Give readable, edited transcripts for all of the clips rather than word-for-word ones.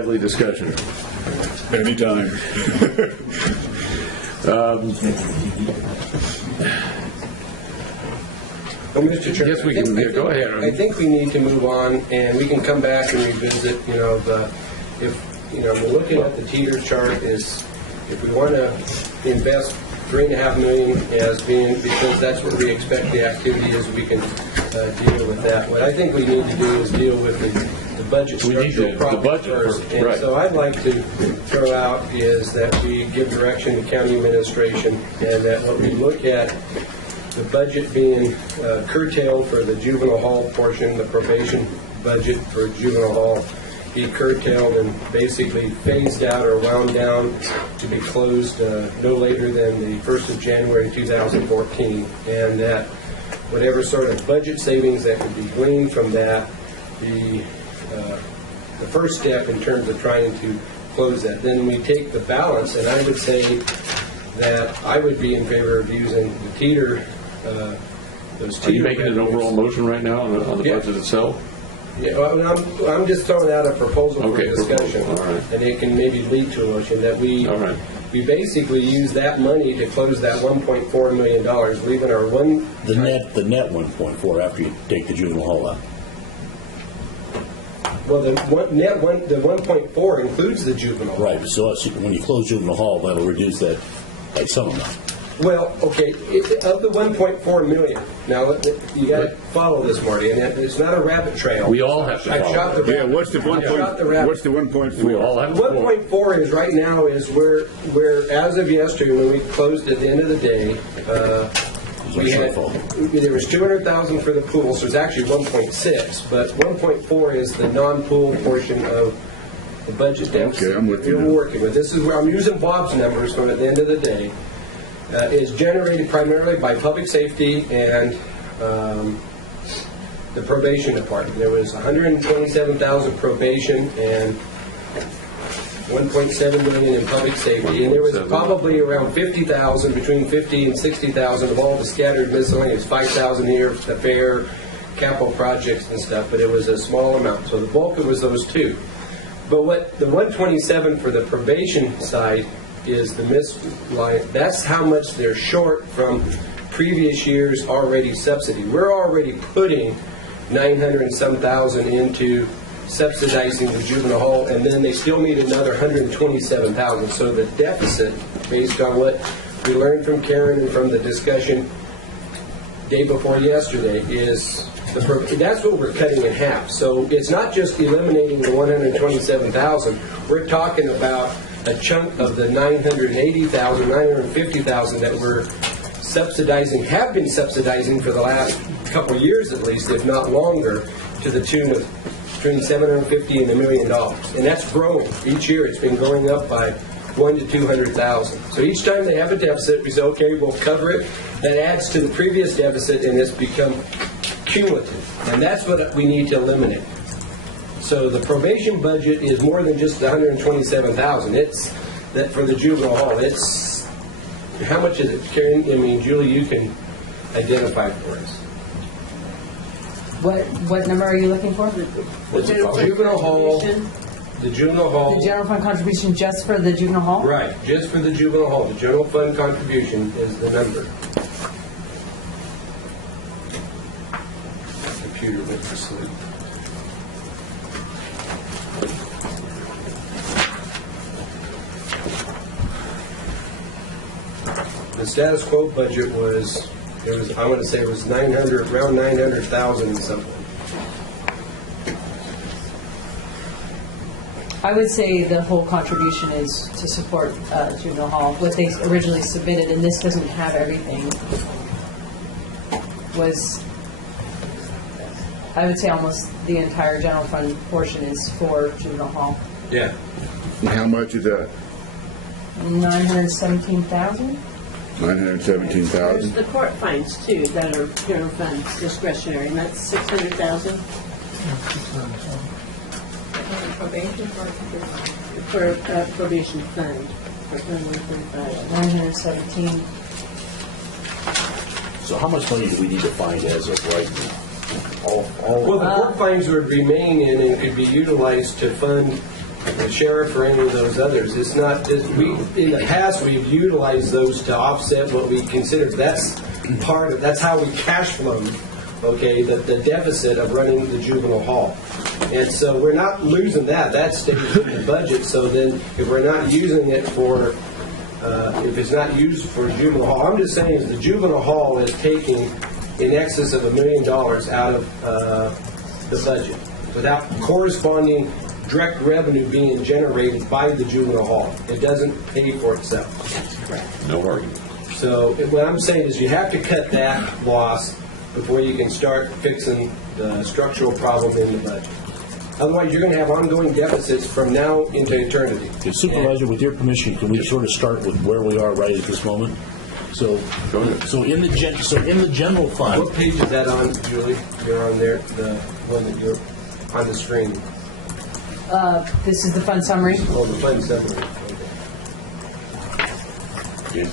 lively discussion? Anytime. Well, Mr. Chairman, Yes, we can. Go ahead. I think we need to move on, and we can come back and revisit. If we're looking at the teeter chart, is if we want to invest $3.5 million as being, because that's what we expect the activity is, we can deal with that. What I think we need to do is deal with the budget structural problem first. And right. so I'd like to throw out is that we give direction to county administration, and that what we look at the budget being curtailed for the juvenile hall portion, the probation budget for juvenile hall be curtailed and basically phased out or wound down to be closed no later than the 1st of January 2014, and that whatever sort of budget savings that could be gleaned from that, the first step in terms of trying to close that. Then we take the balance, and I would say that I would be in favor of using the teeter. Those teeter. Are you making an overall motion right now on the budget itself? Yeah, well, I'm just throwing out a proposal for discussion, all right. And it can maybe lead to a motion that we basically use that money to close that $1.4 million, leaving our the net 1.4 after you take the juvenile hall out. Well, the 1.4 includes the juvenile. Right. So when you close juvenile hall, that'll reduce that by some amount. Well, okay, of the 1.4 million. Now you got to follow this, Marty, and it's not a rabbit trail. We all have to follow. I shot the rabbit. Yeah, what's the 1.4? We all have to. 1.4 is right now is where as of yesterday when we closed at the end of the day, there was $200,000 for the pool, so it's actually 1.6, but 1.4 is the non-pool portion of the budget deficit. Okay, I'm with you. We're working with. This is where I'm using Bob's numbers from at the end of the day. Is generated primarily by public safety and the probation department. There was 127,000 probation and 1.7 million in public safety, and there was probably around 50,000, between 50 and 60,000 of all the scattered miscellaneous, 5,000 here, the fair, capital projects and stuff, but it was a small amount. So the bulk of it was those two. But what the 127 for the probation side is the misline. That's how much they're short from previous years already subsidy. We're already putting 900 and some thousand into subsidizing the juvenile hall, and then they still need another 127,000. So the deficit, based on what we learned from Karen and from the discussion day before yesterday, is that's what we're cutting in half. So it's not just eliminating the 127,000. We're talking about a chunk of the 980,000, 950,000 that we're subsidizing, have been subsidizing for the last couple of years at least, if not longer, to the tune of between $750,000 and $1 million. And that's growing. Each year it's been going up by 100,000 to 200,000. So each time they have a deficit, we say, okay, we'll cover it. That adds to the previous deficit, and it's become cumulative. And that's what we need to eliminate. So the probation budget is more than just the 127,000. It's that for the juvenile hall. It's how much is it, Karen? I mean, Julie, you can identify for us. What number are you looking for? The juvenile hall. The juvenile hall. The general fund contribution just for the juvenile hall? Right, just for the juvenile hall. The general fund contribution is the number. Computer went to sleep. The status quo budget was, I want to say it was 900, around 900,000 and something. I would say the whole contribution is to support juvenile hall. What they originally submitted, and this doesn't have everything, was, I would say almost the entire general fund portion is for juvenile hall. Yeah. How much is that? 917,000. 917,000. There's the court fines too that are general funds discretionary, and that's 600,000. Probation For probation fund for 135. 917. So how much money do we need to find as of right now? Well, the court fines would remain in and could be utilized to fund the sheriff or any of those others. It's not just, in the past, we've utilized those to offset what we consider, that's how we cash flow, okay, the deficit of running the juvenile hall. And so we're not losing that. That stays in the budget. So then if we're not using it for, if it's not used for juvenile hall, I'm just saying is the juvenile hall is taking in excess of $1 million out of the budget without corresponding direct revenue being generated by the juvenile hall. It doesn't pay for itself. No argument. So what I'm saying is you have to cut that loss before you can start fixing the structural problem in the budget. Otherwise, you're going to have ongoing deficits from now into eternity. Okay, Supervisor, with your permission, can we sort of start with where we are right at this moment? So, Go ahead. so in the general fund, What page is that on, Julie? You're on there, the one that you're on the screen. This is the fund summary. Oh, the fund summary. okay.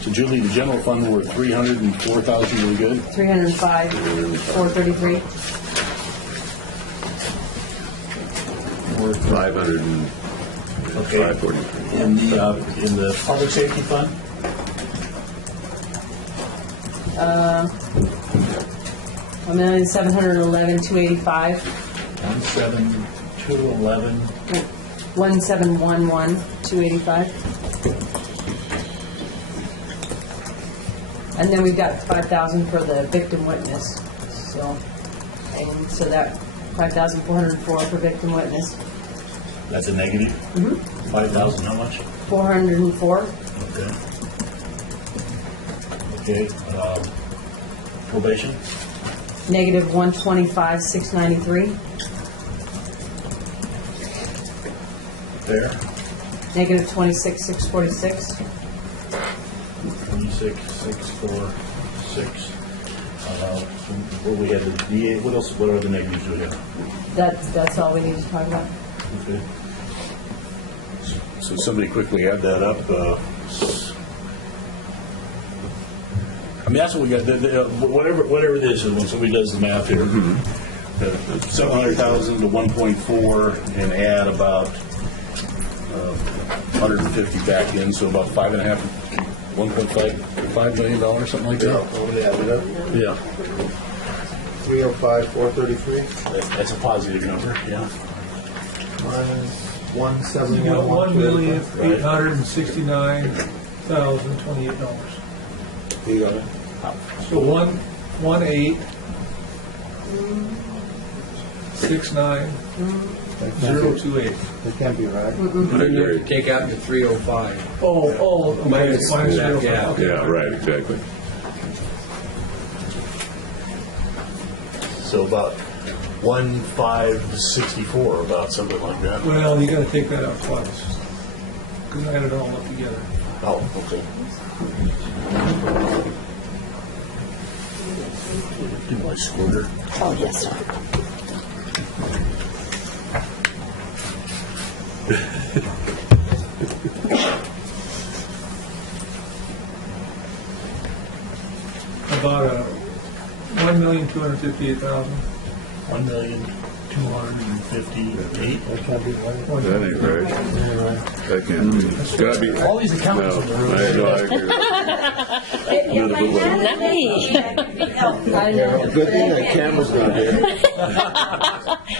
So Julie, the general fund, we're 304,000, really good. 305, 433. 500 and Okay. 540. In the public safety fund, 1,711,285. 17211. 1,711,285. And then we've got 5,000 for the victim witness. So that 5,404 for victim witness. That's a negative. 5,000. How much? 404. Okay. Okay. Probation. Negative 125,693. There. Negative 26,646. 26,646. What we had the DA. What else? What are the negatives we have? That's all we need to talk about. Okay. So somebody quickly add that up. I mean, that's what we got. Whatever it is, when somebody does the math here, 700,000 to 1.4, and add about 150 back in, so about $1.5 million, something like that. Yeah, 305, 433. that's a positive number. Yeah. Minus You 171, got $1,869,028. You got it. So 1,869,028. That can't be right. I agree. Take out the 305. Oh, okay. Minus that 305. gap. Okay. Yeah, right, exactly. So about 1,564, about something like that. Well, you got to take that out twice because I had it all up together. Oh, okay. Do my squirter. Oh, yes, sir. About 1,258,000. 1,258,000. That can't be right. That ain't right. That can't be. It's gotta be. All these No, accountants in the room. I agree. I know. Good thing that camera's not here.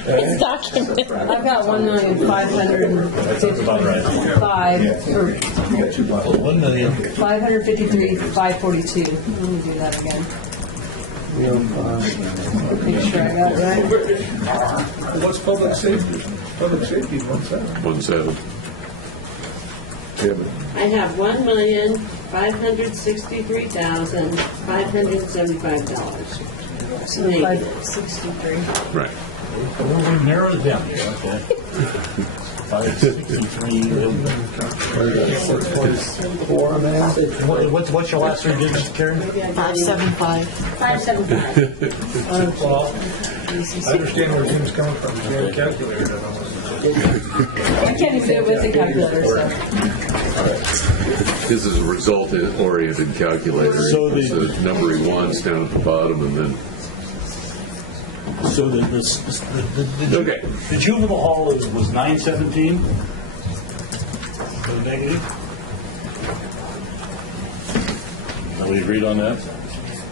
It's documented. I've got 1,555 for 553,542. Let me do that again. Make sure I got it right. What's public safety? Public safety is 1,700. 17. Yeah, but I have $1,563,575. Negative. 563. Right. We've narrowed it down here, okay. 563. What's your last three digits, Karen? 575. Well, I understand where Tim's coming from. He had a calculator that almost. I can't even do it with the calculator, so. This is a result-oriented calculator. So It's the number he wants down at the bottom, and then So Okay. the juvenile hall was 917 for the negative. Are we agreed on that?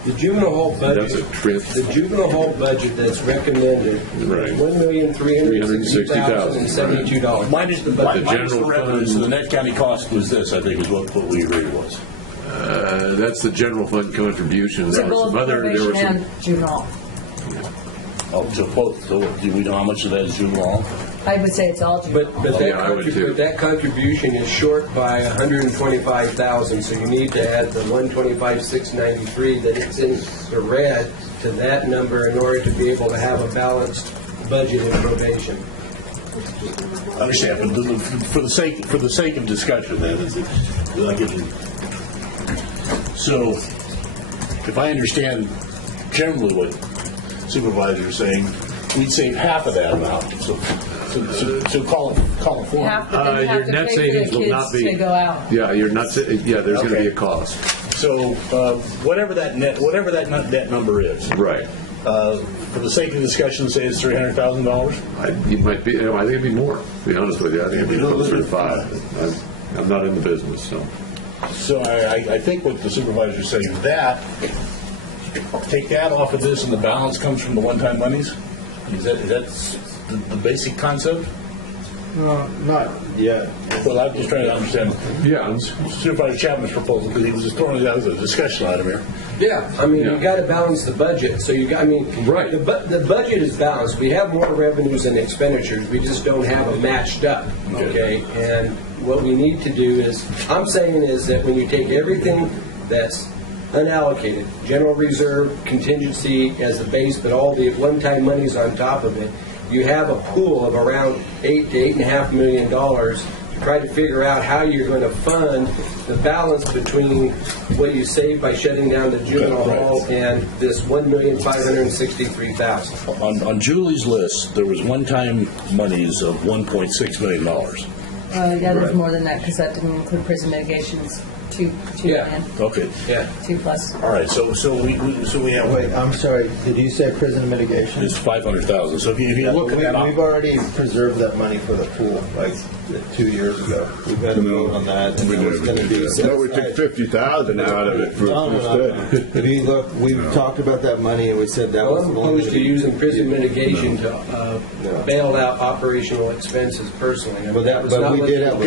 The juvenile hall That's budget, a trip. the juvenile hall budget that's recommended, Right. $1,360,072. Minus the general revenue, so fund. the net county cost was this, I think, is what we agreed it was. That's the general fund contribution. So There were both some other, there were probation some, and juvenile. Oh, so both. So do we know how much of that is juvenile? I would say it's all juvenile. But Yeah, I would too. but that contribution is short by 125,000, so you need to add the 125,693 that it's in the red to that number in order to be able to have a balanced budget in probation. I understand, but for the sake of discussion, then, so if I understand generally what supervisors are saying, we'd save half of that amount. So call it four. Half, but then you your have to net pay for savings the will not kids be. to go out. Yeah, you're not. Yeah, there's going to Okay. be a cost. So whatever that net number is, Right. for the sake of discussion, say it's $300,000. You might be. I think it'd be more. To be honest with you, I think it'd be closer to 5. I'm not in the business, so. So I think what the supervisor is saying, take that off of this and the balance comes from the one-time monies? That's the basic concept? Not yet. Well, I'm just trying to understand Yeah. Supervisor Chapman's proposal, because he was just throwing it out as a discussion item here. Yeah, I mean, Yeah. you got to balance the budget. So Right. The budget is balanced. We have more revenues than expenditures. We just don't have them matched up. Okay, and what we need to do is, I'm saying is that when you take everything that's unallocated, general reserve, contingency as the base, but all the one-time monies on top of it, you have a pool of around $8 to $8.5 million to try to figure out how you're going to fund the balance between what you save by shutting down the juvenile Right. hall and this $1,563,000. On Julie's list, there was one-time monies of $1.6 million. Yeah, there's more than that because that didn't include prison mitigations. Two Yeah. million, Okay. Yeah. 2+. All right. So we have Wait, I'm sorry, did you say prison mitigation? it's $500,000. So if you look at that, We've already preserved that money for the pool, like 2 years ago. We've had a vote on that, and We it was did. going to be set No, we took aside. 50,000 out of it for No. study. If you look, we've talked about that money, and we said that Well, was I'm going opposed to to be... using prison mitigation to No. bail out operational expenses personally. I mean, But that was not we what did the- have a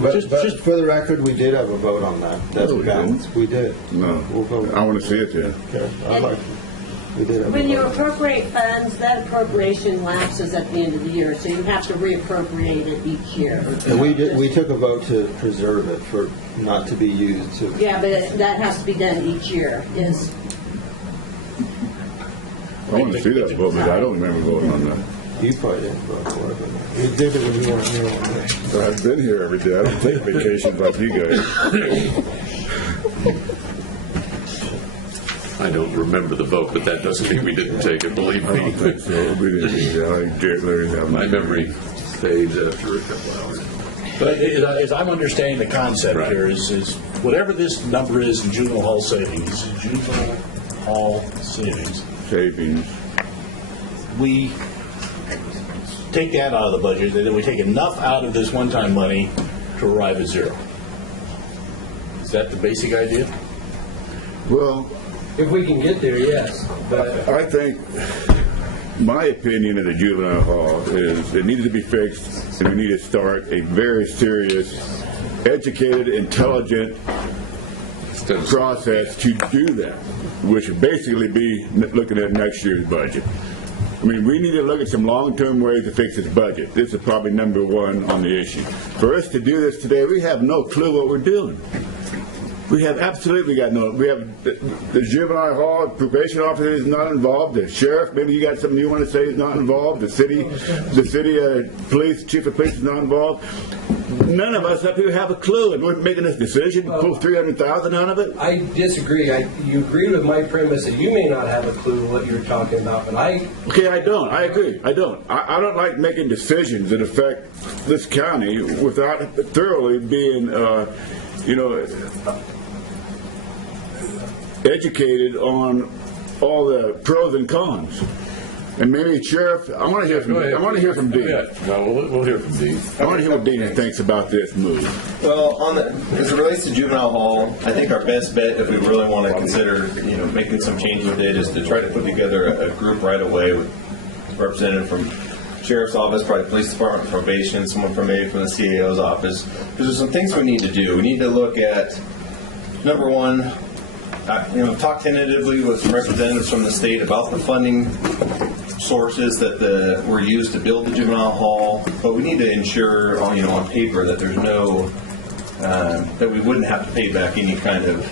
vote. But for the record, we did have a vote on that. That's No, we balanced. We did. No, We'll vote. I want to see it then. Okay. We did have a When you vote. appropriate funds, that appropriation lapses at the end of the year, so you have to reappropriate it each year. And we took a vote to preserve it for not to be used to... Yeah, but that has to be done each year, is, I want to see that vote, but I don't remember voting on that. You probably didn't vote for it, but we did it when you weren't here one day. I've been here every day. I don't take vacations like you guys. I don't remember the vote, but that doesn't mean we didn't take it. Believe I don't think me, so. We didn't. Yeah, I think Jared Larry have my memory fades after a couple hours. But as I'm understanding the concept Right. here is whatever this number is in juvenile hall savings, savings. we take that out of the budget, and then we take enough out of this one-time money to arrive at zero. Is that the basic idea? Well, If we can get there, yes. But I think my opinion of the juvenile hall is it needs to be fixed, and we need to start a very serious, educated, intelligent process to do that, which would basically be looking at next year's budget. I mean, we need to look at some long-term ways to fix this budget. This is probably number one on the issue. For us to do this today, we have no clue what we're doing. We have absolutely got no. We have the juvenile hall probation officer is not involved. The sheriff, maybe you got something you want to say, is not involved. The city police chief of police is not involved. None of us up here have a clue, and we're making this decision to pull 300,000 out of it. I disagree. You agree with my premise that you may not have a clue what you're talking about, but Okay, I don't. I agree. I don't. I don't like making decisions that affect this county without thoroughly being, educated on all the pros and cons. And maybe Sheriff, I want to hear from Go ahead. Dean. Yeah, no, we'll hear from Dean. I want to hear what Dean thinks about this move. Well, as it relates to juvenile hall, I think our best bet, if we really want to consider, making some change with it, is to try to put together a group right away with a representative from Sheriff's Office, probably Police Department, Probation, someone from maybe from the CAO's office. Because there's some things we need to do. We need to look at, number one, talk tentatively with some representatives from the state about the funding sources that were used to build the juvenile hall, but we need to ensure, on paper that there's no that we wouldn't have to pay back any kind of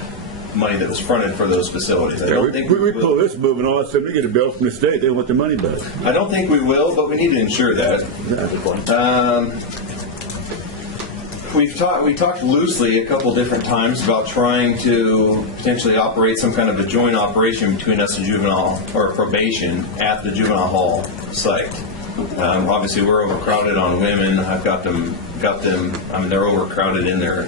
money that was fronted for those facilities. I don't think we pull this move, and all of a sudden we get a bill from the state. They want the money back. I don't think we will, but we need to ensure that. We talked loosely a couple different times about trying to potentially operate some kind of a joint operation between us and juvenile or probation at the juvenile hall site. Obviously, we're overcrowded on women. I've got them. I mean, they're overcrowded in their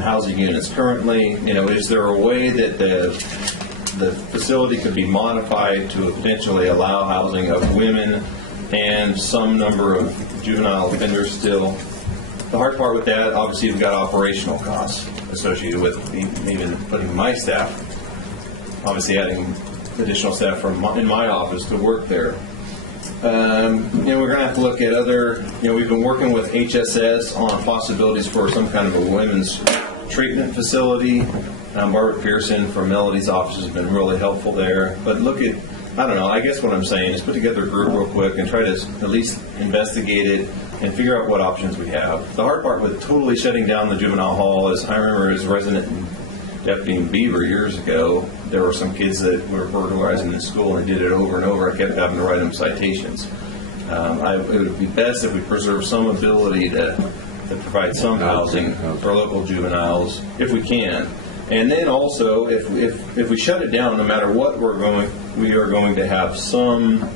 housing units currently. Is there a way that the facility could be modified to potentially allow housing of women and some number of juvenile offenders still? The hard part with that, obviously, you've got operational costs associated with even putting my staff, obviously adding additional staff in my office to work there. We're going to have to look at other, we've been working with HSS on possibilities for some kind of a women's treatment facility. Barbara Pearson from Melody's office has been really helpful there. But look at, I don't know, I guess what I'm saying is put together a group real quick and try to at least investigate it and figure out what options we have. The hard part with totally shutting down the juvenile hall is, I remember as resident deputy in Beaver years ago, there were some kids that were burglarizing in school and did it over and over. I kept having to write them citations. It would be best if we preserve some ability to provide some housing for local juveniles, if we can. And then also, if we shut it down, no matter what we are going to have some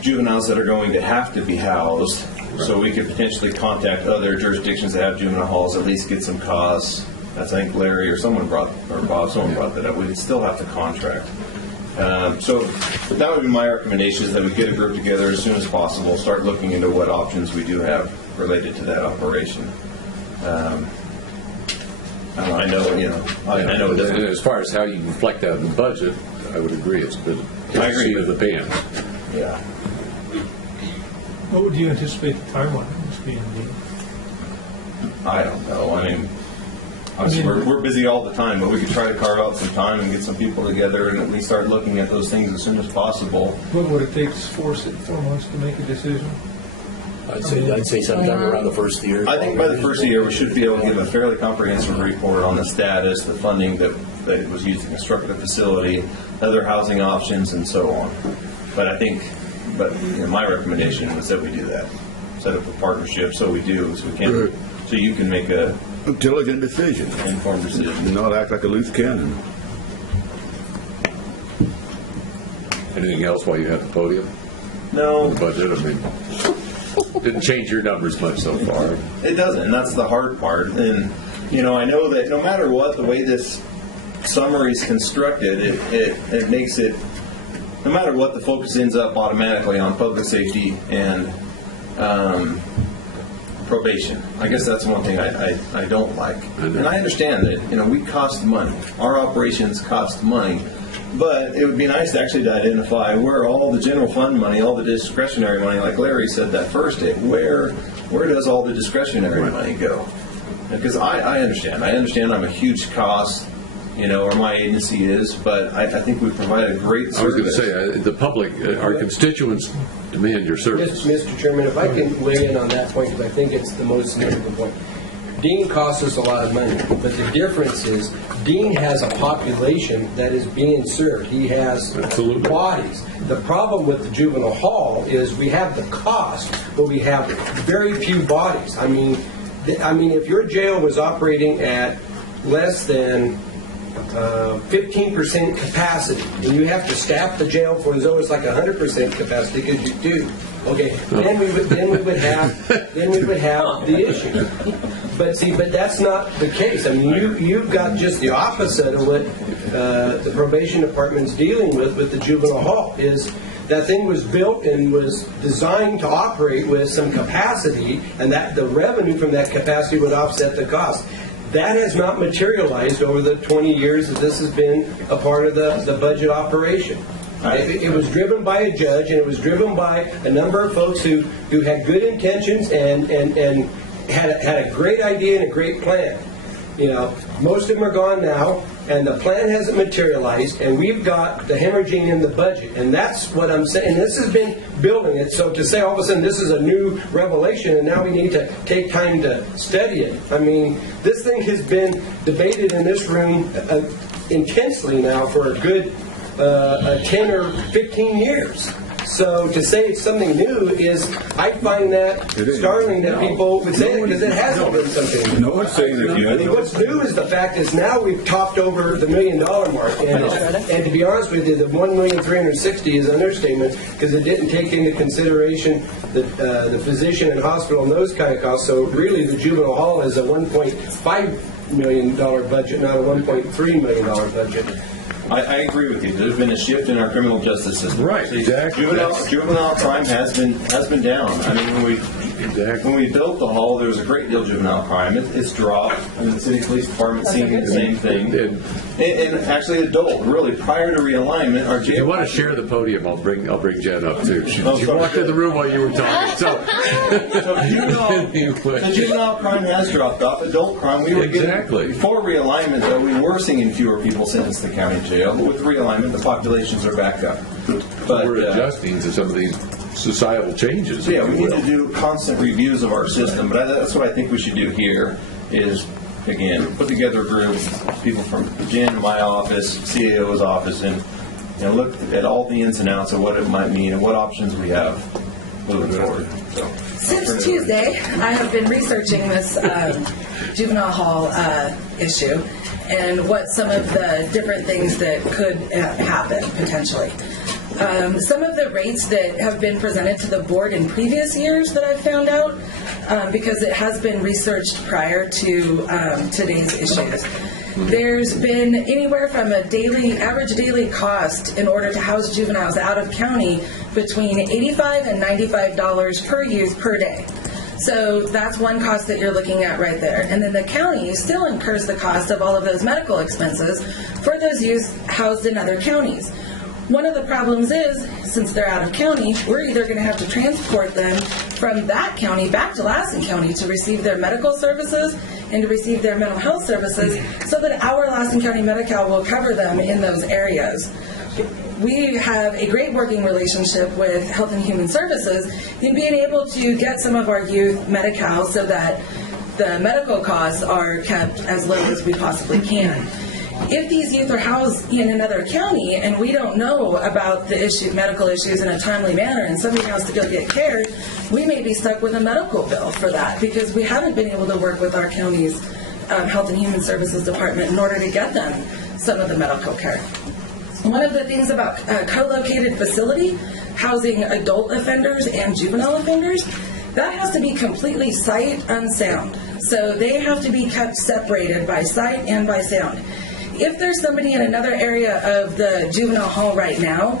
juveniles that are going to have to be housed, so we could potentially contact other jurisdictions that have juvenile halls, at least get some costs. I think Larry or Bob brought that up. We'd still have to contract. So that would be my recommendation, is that we get a group together as soon as possible, start looking into what options we do have related to that operation. I know it doesn't. As far as how you reflect that in the budget, I would agree. It's good. I agree with the band. Yeah. What would you anticipate the timeline of this being? I don't know. I mean, obviously we're busy all the time, but we could try to carve out some time and get some people together and at least start looking at those things as soon as possible. What would it take 4 months to make a decision? I'd say sometime around the first year. I think by the first year we should be able to give a fairly comprehensive report on the status, the funding that was used to construct the facility, other housing options, and so on. But my recommendation was that we do that. Set up a partnership so we can, so you can make a intelligent decision, informed decision, and not act like a loose cannon. Anything else while you have the podium? No. The budget, I mean, didn't change your numbers much so far. It doesn't, and that's the hard part. And I know that no matter what, the way this summary is constructed, it makes it, no matter what, the focus ends up automatically on public safety and probation. I guess that's one thing I don't like. And I understand that, we cost money. Our operations cost money. But it would be nice to actually identify where all the general fund money, all the discretionary money, like Larry said that first day, where does all the discretionary money go? Because I understand. I'm a huge cost, or my agency is, but I think we provide a great service. I was going to say, the public, our constituents demand your service. Mr. Chairman, if I can weigh in on that point, because I think it's the most significant point. Dean costs us a lot of money, but the difference is Dean has a population that is being served. He has bodies. The problem with the juvenile hall is we have the cost, but we have very few bodies. I mean, if your jail was operating at less than 15% capacity, and you have to staff the jail for as though it's like 100% capacity, because you do. Okay, then we would have the issue. But that's not the case. I mean, you've got just the opposite of what the probation department's dealing with the juvenile hall. Is that thing was built and was designed to operate with some capacity, and that the revenue from that capacity would offset the cost. That has not materialized over the 20 years that this has been a part of the budget operation. It was driven by a judge, and it was driven by a number of folks who had good intentions and had a great idea and a great plan. You know, most of them are gone now, and the plan hasn't materialized, and we've got the hemorrhaging in the budget, and that's what I'm saying. This has been building it, so to say all of a sudden this is a new revelation, and now we need to take time to study it. I mean, this thing has been debated in this room intensely now for a good 10 or 15 years. So to say it's something new is, I find that startling that people would say it, because it hasn't been something new. No one's saying it I yet. mean, what's new is the fact is now we've topped over the $1 million mark. And to be honest with you, the $1,360,000 is an understatement, because it didn't take into consideration the physician and hospital and those kind of costs. So really the juvenile hall is a $1.5 million budget, not a $1.3 million budget. I agree with you. There's been a shift in our criminal justice system. Right, exactly. Juvenile crime has been down. I mean, when we built the hall, there was a great deal of juvenile crime. It's dropped. I mean, the city police department seeing the same thing. And actually, adult. Really, prior to realignment, our jail. If you want to share the podium, I'll bring Jen up too. She walked in the room while you were talking. So juvenile crime has dropped off. Adult crime, we were Exactly. before realignment, though, we were seeing fewer people sentenced to county jail. But with realignment, the populations are back up. But we're adjusting to some of these societal changes. Yeah, we need to do constant reviews of our system. But that's what I think we should do here is, again, put together a group, people from Jen, my office, CAO's office, and look at all the ins and outs of what it might mean and what options we have moving forward. So, since Tuesday, I have been researching this juvenile hall issue and what some of the different things that could happen potentially. Some of the rates that have been presented to the board in previous years that I've found out, because it has been researched prior to today's issues. There's been anywhere from average daily cost in order to house juveniles out of county between $85 and $95 per youth per day. So that's one cost that you're looking at right there. And then the county still incurs the cost of all of those medical expenses for those youth housed in other counties. One of the problems is, since they're out of county, we're either going to have to transport them from that county back to Lassen County to receive their medical services and to receive their mental health services so that our Lassen County Medi-Cal will cover them in those areas. We have a great working relationship with Health and Human Services in being able to get some of our youth Medi-Cal so that the medical costs are kept as low as we possibly can. If these youth are housed in another county and we don't know about the medical issues in a timely manner and somebody has to go get care, we may be stuck with a medical bill for that because we haven't been able to work with our county's Health and Human Services Department in order to get them some of the medical care. One of the things about a co-located facility, housing adult offenders and juvenile offenders, that has to be completely sight unsound. So they have to be kept separated by sight and by sound. If there's somebody in another area of the juvenile hall right now,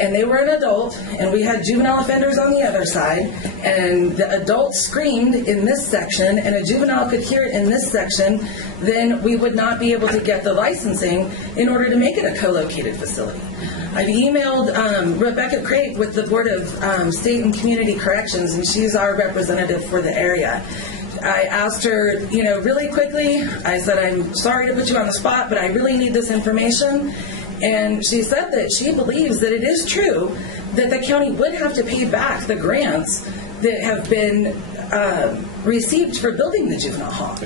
and they were an adult, and we had juvenile offenders on the other side, and the adult screamed in this section, and a juvenile could hear it in this section, then we would not be able to get the licensing in order to make it a co-located facility. I've emailed Rebecca Craig with the Board of State and Community Corrections, and she's our representative for the area. I asked her, really quickly, I said, I'm sorry to put you on the spot, but I really need this information. And she said that she believes that it is true that the county would have to pay back the grants that have been received for building the juvenile hall.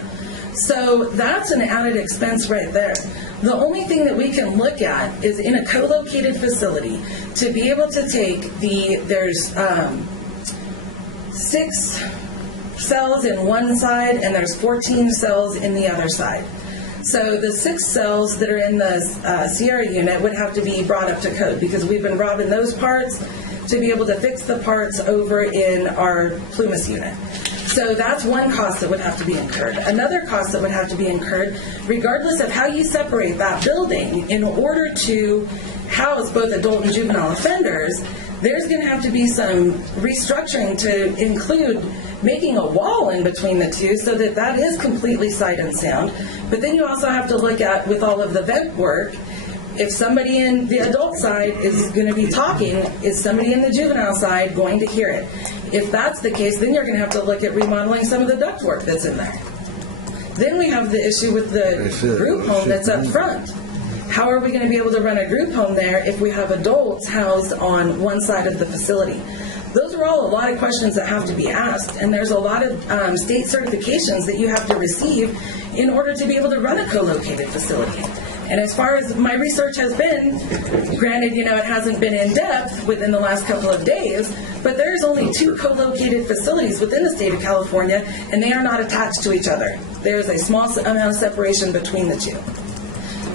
So that's an added expense right there. The only thing that we can look at is in a co-located facility to be able to take there's 6 cells in one side and there's 14 cells in the other side. So the 6 cells that are in the Sierra unit would have to be brought up to code because we've been robbing those parts to be able to fix the parts over in our Plumas unit. So that's one cost that would have to be incurred. Another cost that would have to be incurred, regardless of how you separate that building, in order to house both adult and juvenile offenders, There's going to have to be some restructuring to include making a wall in between the two so that that is completely sight and sound. But then you also have to look at, with all of the vent work, if somebody in the adult side is going to be talking, is somebody in the juvenile side going to hear it? If that's the case, then you're going to have to look at remodeling some of the ductwork that's in there. Then we have the issue with the group home that's up front. How are we going to be able to run a group home there if we have adults housed on one side of the facility? Those are all a lot of questions that have to be asked, and there's a lot of state certifications that you have to receive in order to be able to run a co-located facility. And as far as my research has been, granted, it hasn't been in depth within the last couple of days, but there's only 2 co-located facilities within the state of California, and they are not attached to each other. There is a small amount of separation between the 2.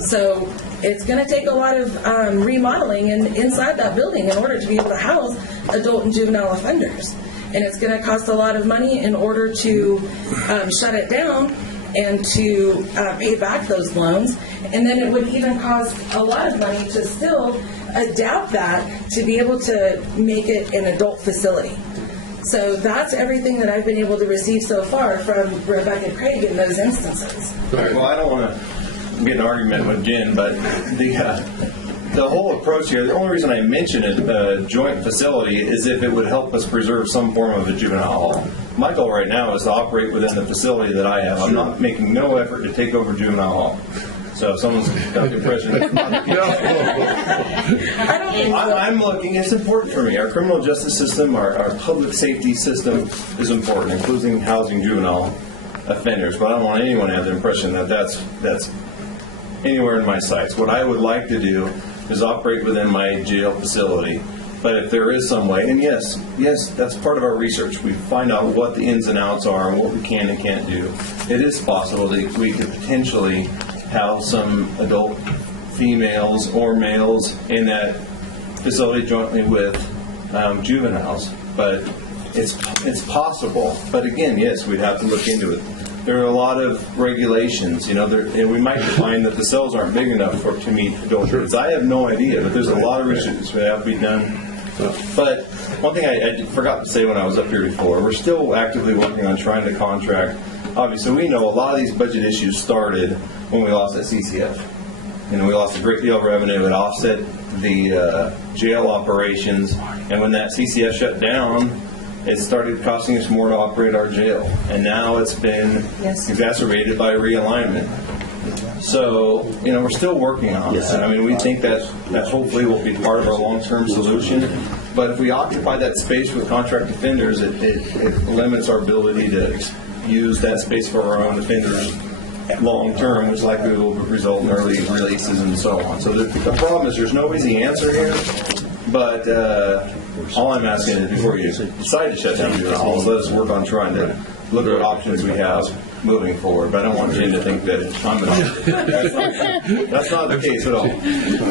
So it's going to take a lot of remodeling inside that building in order to be able to house adult and juvenile offenders. And it's going to cost a lot of money in order to shut it down and to pay back those loans. And then it would even cost a lot of money to still adapt that to be able to make it an adult facility. So that's everything that I've been able to receive so far from Rebecca Craig in those instances. Well, I don't want to get an argument with Jen, but the whole approach here, the only reason I mention a joint facility is if it would help us preserve some form of a juvenile hall. My goal right now is to operate within the facility that I have. I'm not making no effort to take over juvenile hall. So if someone's got the impression I'm looking, it's important for me. Our criminal justice system, our public safety system is important, including housing juvenile offenders. But I don't want anyone to have the impression that that's anywhere in my sights. What I would like to do is operate within my jail facility. But if there is some way, and yes, that's part of our research. We find out what the ins and outs are and what we can and can't do. It is possible that we could potentially have some adult females or males in that facility jointly with juveniles. But it's possible. But again, yes, we'd have to look into it. There are a lot of regulations, and we might find that the cells aren't big enough to meet adult needs. I have no idea, but there's a lot of research that have to be done. But one thing I forgot to say when I was up here before, we're still actively working on trying to contract. Obviously, we know a lot of these budget issues started when we lost that CCF. We lost a great deal of revenue. It offset the jail operations. And when that CCF shut down, it started costing us more to operate our jail. And now it's been exacerbated by realignment. So, we're still working on it. I mean, we think that hopefully will be part of our long-term solution. But if we occupy that space with contract offenders, it limits our ability to use that space for our own offenders long-term, which likely will result in early releases and so on. So the problem is there's no easy answer here. But all I'm asking is before you decide to shut down juvenile halls, let us work on trying to look at what options we have moving forward. But I don't want Jen to think that that's not the case at all.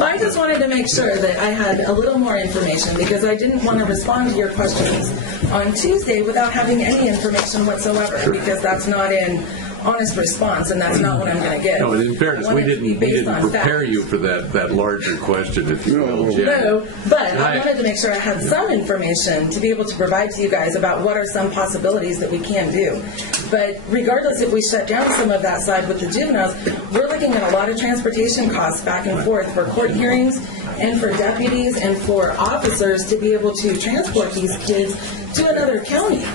I just wanted to make sure that I had a little more information because I didn't want to respond to your questions on Tuesday without having any information whatsoever because that's not an honest response, and that's not what I'm going to get. No, in fairness, we didn't prepare you for that larger question, if you will, Jen. No, but I wanted to make sure I had some information to be able to provide to you guys about what are some possibilities that we can do. But regardless if we shut down some of that side with the juveniles, we're looking at a lot of transportation costs back and forth for court hearings and for deputies and for officers to be able to transport these kids to another county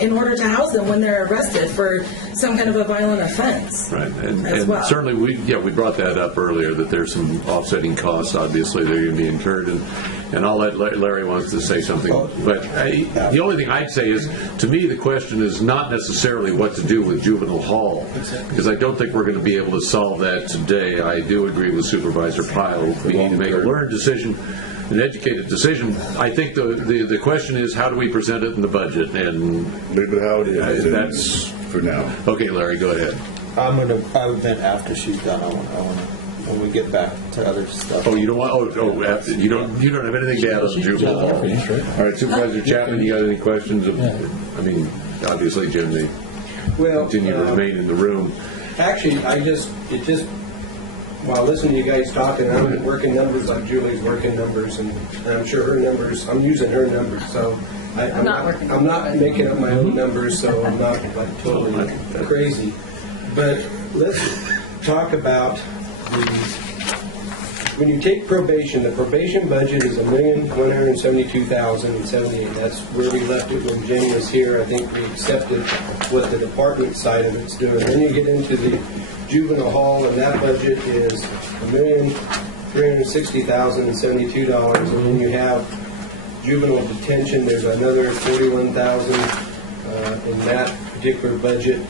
in order to house them when they're arrested for some kind of a violent offense. Right, and well. Certainly we brought that up earlier that there's some offsetting costs obviously that are going to be incurred, and I'll let Larry wants to say something. But the only thing I'd say is, to me, the question is not necessarily what to do with juvenile hall, because I don't think we're going to be able to solve that today. I do agree with Supervisor Pyle. We need to make a learned decision, an educated decision. I think the question is, how do we present it in the budget? And leave it how it is. That's for now. Okay, Larry, go ahead. I would vent after she's done. I want when we get back to other stuff. Oh, you don't want? After, you don't have anything to add on juvenile hall. All right, Supervisor Chapman, you got any questions? I mean, obviously, Jim, they continue to remain in the room. Actually, it just while listening to you guys talking, I'm working numbers like Julie's working numbers, and I'm sure her numbers, I'm using her numbers, so I'm not making up my own numbers, so I'm not like totally crazy. But let's talk about when you take probation, the probation budget is $1,172,078. That's where we left it when Jenny was here. I think we accepted what the department side of it's doing. Then you get into the juvenile hall, and that budget is $1,360,072. And then you have juvenile detention. There's another $41,000 in that particular budget.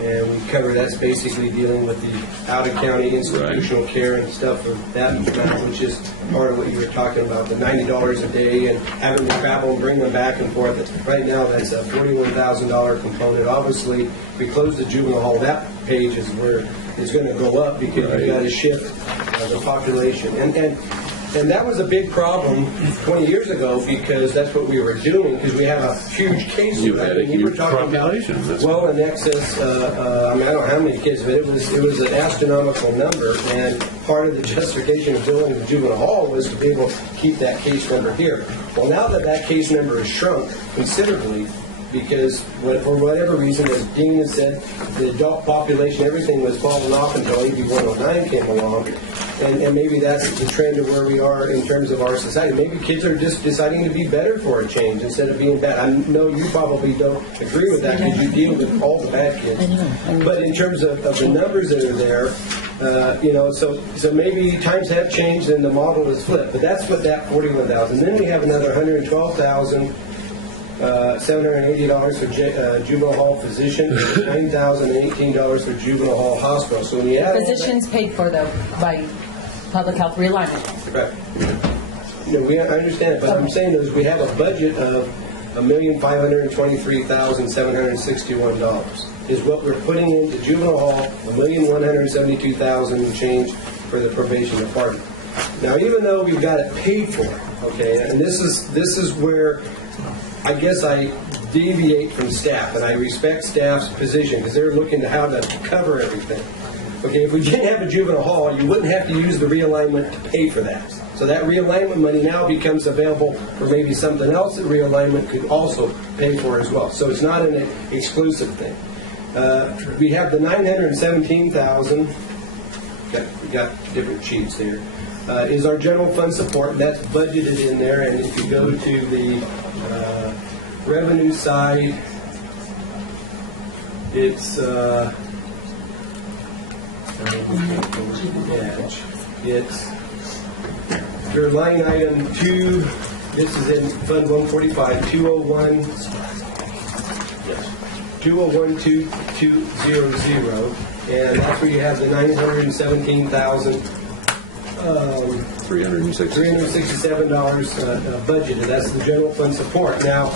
And we cover, that's basically dealing with the out-of-county institutional care and stuff of that amount, which is part of what you were talking about, the $90 a day and having to travel and bring them back and forth. Right now, that's a $41,000 component. Obviously, if we close the juvenile hall, that page is where it's going to go up because you've got to shift the population. And that was a big problem 20 years ago because that's what we were doing because we have a huge case. You had a huge population. Well, in excess, I mean, I don't know how many kids, but it was an astronomical number. And part of the justification of building the juvenile hall was to be able to keep that case number here. Well, now that case number has shrunk considerably, because for whatever reason, as Dean has said, the adult population, everything was falling off until AB 109 came along. And maybe that's the trend of where we are in terms of our society. Maybe kids are just deciding to be better for a change instead of being bad. I know you probably don't agree with that because you deal with all the bad kids. But in terms of the numbers that are there, so maybe times have changed and the model is flipped. But that's what that $41,000. Then we have another $112,780 for juvenile hall physician, $9,018 for juvenile hall hospital. So when you add Physicians paid for though by public health realignment. Right. I understand it, but I'm saying is we have a budget of $1,523,761 is what we're putting into juvenile hall, $1,172,000 and change for the probation department. Now, even though we've got it paid for, okay, and this is where I guess I deviate from staff, and I respect staff's position because they're looking to how to cover everything. Okay, if we didn't have a juvenile hall, you wouldn't have to use the realignment to pay for that. So that realignment money now becomes available for maybe something else that realignment could also pay for as well. So it's not an exclusive thing. We have the $917,000. We got different sheets there. Is our general fund support. That's budgeted in there, and if you go to the revenue side, it's your line item 2. This is in Fund 145, 201,200, and that's where you have the $917,000. $367 budgeted. That's the general fund support. Now,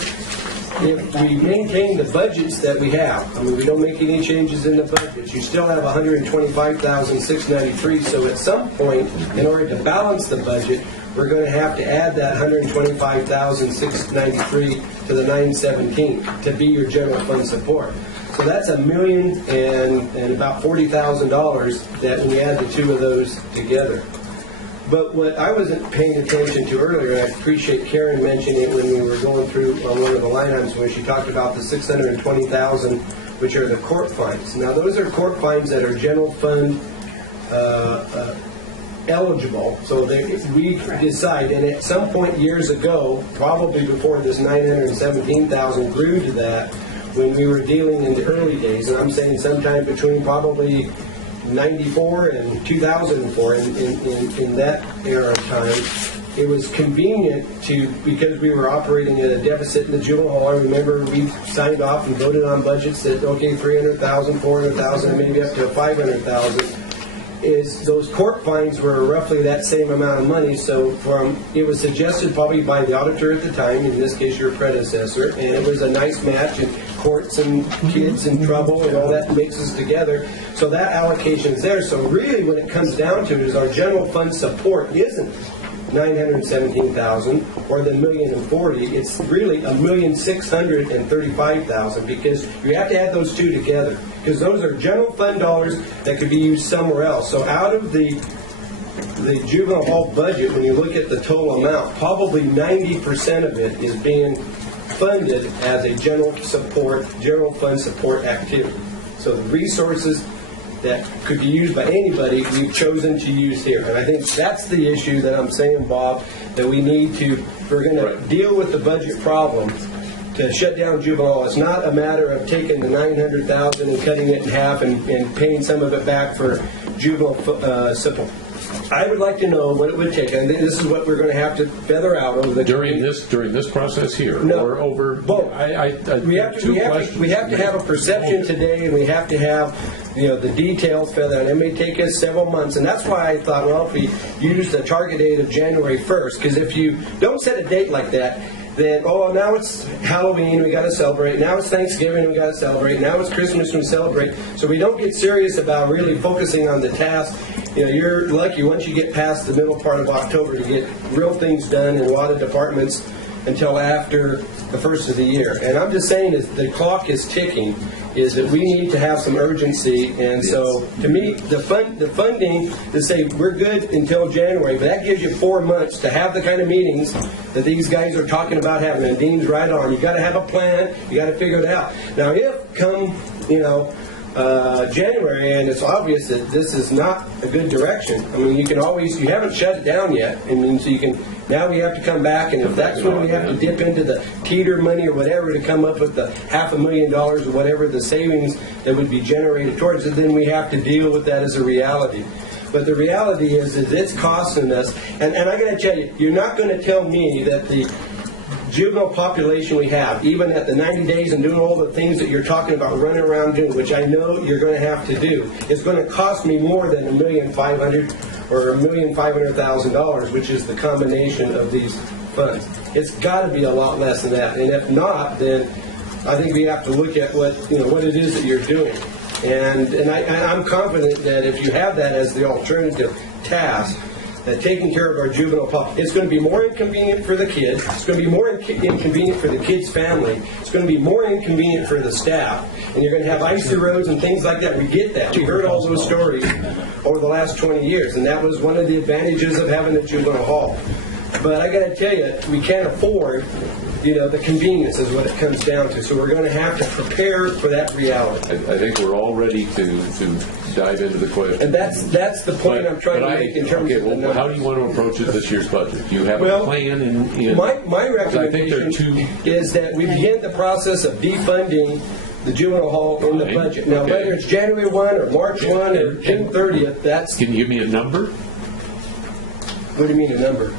if we maintain the budgets that we have, I mean, we don't make any changes in the budgets, you still have $125,693. So at some point, in order to balance the budget, we're going to have to add that $125,693 to the $917 to be your general fund support. So that's $1,000,000 and about $40,000 that when you add the two of those together. But what I wasn't paying attention to earlier, and I appreciate Karen mentioning it when we were going through on one of the line items when she talked about the $620,000, which are the court fines. Now, those are court fines that are general fund eligible. So we decide, and at some point years ago, probably before this $917,000 grew to that, when we were dealing in the early days, and I'm saying sometime between probably 94 and 2004, in that era of time, it was convenient because we were operating at a deficit in the juvenile hall. I remember we signed off and voted on budgets that, okay, 300,000, 400,000, maybe up to 500,000. Those court fines were roughly that same amount of money. So it was suggested probably by the auditor at the time, in this case your predecessor, and it was a nice match, and courts and kids in trouble and all that mixes together. So that allocation is there. So really when it comes down to it is our general fund support isn't $917,000 or the $1,040,000. It's really $1,635,000 because you have to add those two together because those are general fund dollars that could be used somewhere else. So out of the juvenile hall budget, when you look at the total amount, probably 90% of it is being funded as a general fund support activity. So the resources that could be used by anybody, we've chosen to use here. And I think that's the issue that I'm saying, Bob, that we need to, if we're going to deal with the budget problem, to shut down juvenile hall. It's not a matter of taking the $900,000 and cutting it in half and paying some of it back for juvenile support. I would like to know what it would take, and this is what we're going to have to feather out over the during this process here, or over both. We have to have a perception today, and we have to have the details feathered out. It may take us several months, and that's why I thought, well, if we use the target date of January 1st, because if you don't set a date like that, then, now it's Halloween, we got to celebrate. Now it's Thanksgiving, we got to celebrate. Now it's Christmas, we celebrate. So we don't get serious about really focusing on the task. You're lucky once you get past the middle part of October to get real things done in a lot of departments until after the first of the year. And I'm just saying that the clock is ticking, is that we need to have some urgency. And so, to me, the funding, to say we're good until January, but that gives you 4 months to have the kind of meetings that these guys are talking about having. And Dean's right on. You got to have a plan. You got to figure it out. Now, if come, January, and it's obvious that this is not a good direction. I mean, you haven't shut it down yet. I mean, so now we have to come back, and if that's when we have to dip into the teeter money or whatever to come up with the $500,000 or whatever the savings that would be generated towards it, then we have to deal with that as a reality. But the reality is it's costing us, and I got to tell you, you're not going to tell me that the juvenile population we have, even at the 90 days and doing all the things that you're talking about running around doing, which I know you're going to have to do, is going to cost me more than $1,500,000 or $1,500,000, which is the combination of these funds. It's got to be a lot less than that, and if not, then I think we have to look at what it is that you're doing. And I'm confident that if you have that as the alternative task, that taking care of our juvenile population, it's going to be more inconvenient for the kids. It's going to be more inconvenient for the kid's family. It's going to be more inconvenient for the staff. And you're going to have icy roads and things like that. We get that. We heard all those stories over the last 20 years, and that was one of the advantages of having a juvenile hall. But I got to tell you, we can't afford, the convenience is what it comes down to. So we're going to have to prepare for that reality. I think we're all ready to dive into the question. And that's the point I'm trying to make in terms of the numbers. How do you want to approach this year's budget? Do you have a plan? My recommendation is that we begin the process of defunding the juvenile hall in the budget. Now, whether it's January 1 or March 1 or June 30th, that's... Can you give me a number? What do you mean a number?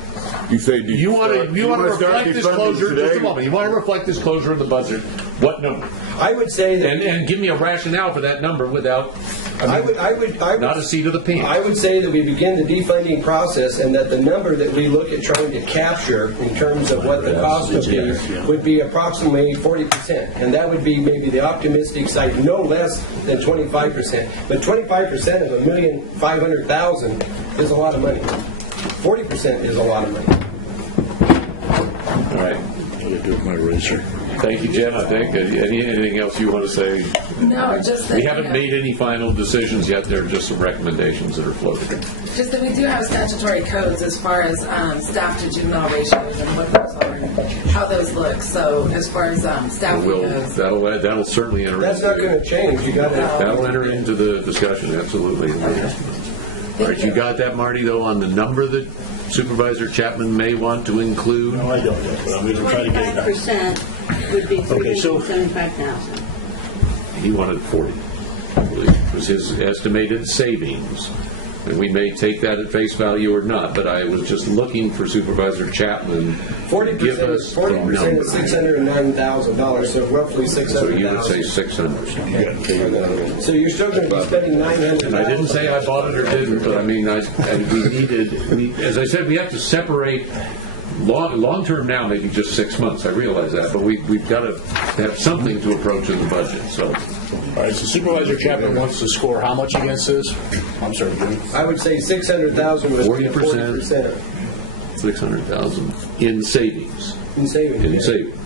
You say you want to reflect this closure. Just a moment. You want to reflect this closure in the budget. What number? I would say that, and give me a rationale for that number without. I would not a seat of the pants. I would say that we begin the defunding process, and that the number that we look at trying to capture in terms of what the cost would be approximately 40%, and that would be maybe the optimistic side, no less than 25%. But 25% of $1,500,000 is a lot of money. 40% is a lot of money. All right. I'll do my razor. Thank you, Jen. I think anything else you want to say? No, just that we haven't made any final decisions yet. There are just some recommendations that are floating. Just that we do have statutory codes as far as staff to juvenile ratios and what those are, and how those look. So as far as staffing goes, that'll certainly enter. That's not going to change. You got to. That'll enter into the discussion. Absolutely. All right, you got that, Marty, though, on the number that Supervisor Chapman may want to include? No, I don't yet, but I'm going to try to get it done. 25% would be $375,000. He wanted 40. I believe it was his estimated savings. And we may take that at face value or not, but I was just looking for Supervisor Chapman to give us 40% is $609,000, so roughly $600,000. So you would say 600. So you're still going to be spending $900,000. And I didn't say I bought it or didn't, but I mean, as I said, we have to separate long term now, maybe just 6 months. I realize that, but we've got to have something to approach in the budget. So. All right, so Supervisor Chapman wants to score how much against this? I'm sorry, Jimmy. I would say $600,000 was 40%. 600,000 in savings. In savings. In yeah. savings.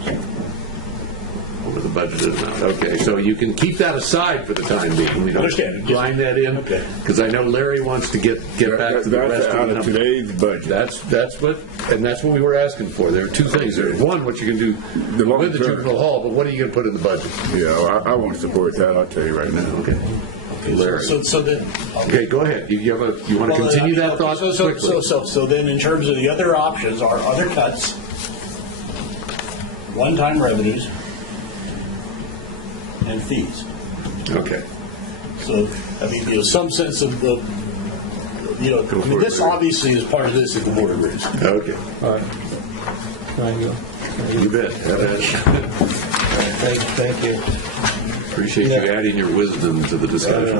Over the budgeted amount. Okay, so you can keep that aside for the time being. We don't Understand. grind that in. Okay. Because I know Larry wants to get back to the That's rest out of of the numbers. today's budget. That's what we were asking for. There are two things there. One, what you can do long with the term. juvenile hall, but what are you going to put in the budget? Yeah, I won't support that, I'll tell you right now. Okay. Larry. So then. Okay, go ahead. You want to continue that thought quickly? So then, in terms of the other options, are other cuts, one-time revenues, and fees. Okay. So, I mean, some sense of the, I mean, this obviously is part of this if the board agrees. Okay. All right. Triangle. You bet. Have at it. Thank you. Appreciate you adding your wisdom to the discussion.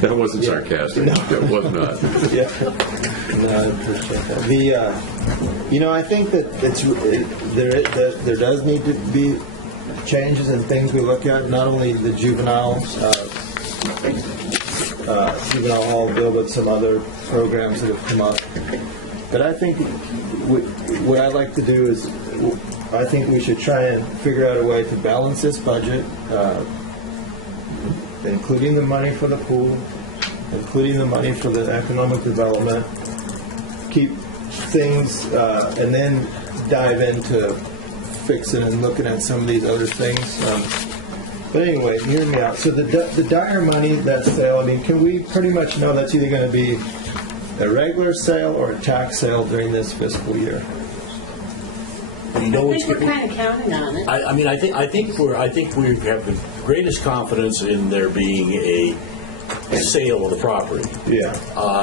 That wasn't sarcastic. That was not. Yeah. No, I appreciate that. I think that there does need to be changes in things we look at, not only the juvenile hall bill, but some other programs that have come up. But I think what I'd like to do is, I think we should try and figure out a way to balance this budget, including the money for the pool, including the money for the economic development, keep things, and then dive into fixing and looking at some of these other things. But anyway, hear me out. So the Dyer money, that sale, I mean, can we pretty much know that's either going to be a regular sale or a tax sale during this fiscal year? I think we're kind of counting on it. I think we have the greatest confidence in there being a sale of the property. Yeah.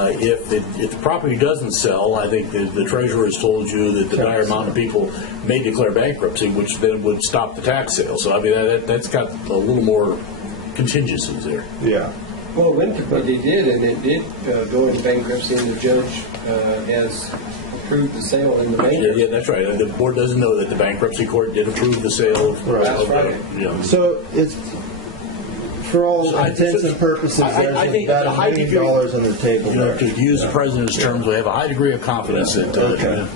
If the property doesn't sell, I think the treasurer has told you that the dire amount of people may declare bankruptcy, which then would stop the tax sale. So I mean that's got a little more contingencies there. Yeah. Well, Winterford, they did, and it did go into bankruptcy, and the judge has approved the sale in the bankruptcy. Yeah, that's right. And the board doesn't know that the bankruptcy court did approve the sale. That's right. So it's, for all intents and purposes, there's I think about a $1 million on the table there. To use the president's terms, we have a high degree of confidence that. Okay.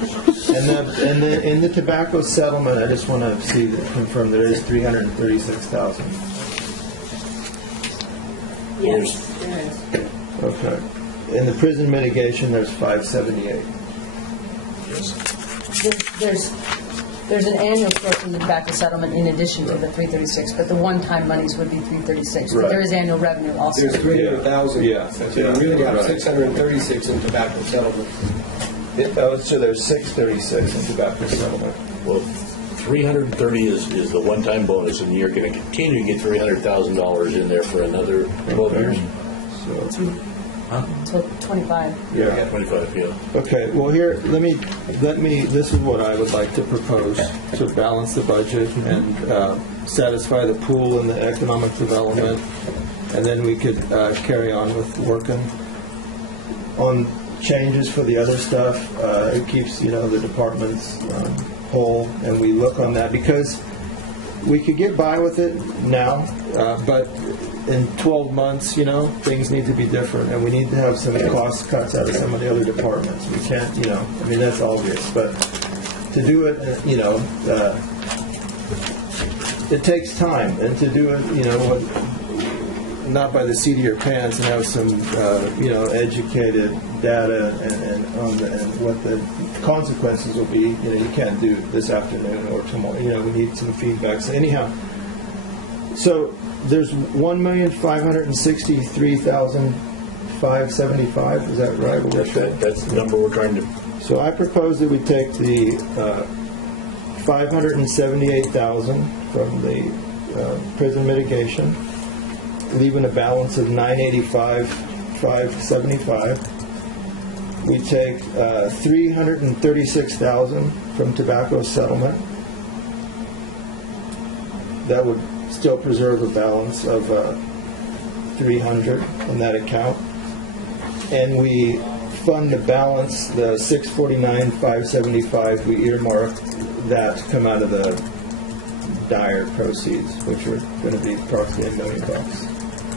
And in the tobacco settlement, I just want to confirm there is $336,000. Yes, there is. Okay. In the prison mitigation, there's $578. There's an annual source in the tobacco settlement in addition to the 336, but the one-time monies would be 336. But there is annual revenue also. There's 300,000. Yeah. So you really got 636 in tobacco settlement. So there's 636 in tobacco settlement. Well, 330 is the one-time bonus, and you're going to continue to get $300,000 in there for another 12 years. So 25. Yeah. 25, yeah. Okay, well here, let me, this is what I would like to propose to balance the budget and satisfy the pool and the economic development, and then we could carry on with working on changes for the other stuff. It keeps, the departments whole, and we look on that, because we could get by with it now, but in 12 months, things need to be different, and we need to have some cost cuts out of some of the other departments. We can't, that's obvious, but to do it, it takes time, and to do it, not by the seat of your pants, and have some, educated data and what the consequences will be. You can't do this afternoon or tomorrow. We need some feedback. So anyhow, so there's $1,563,575. Is that right? That's the number we're trying to. So I propose that we take the $578,000 from the prison mitigation, leaving a balance of $985,575. We take $336,000 from tobacco settlement. That would still preserve a balance of $300 in that account, and we fund the balance, the $649,575. We earmark that to come out of the Dyer proceeds, which are going to be approximately $1 million.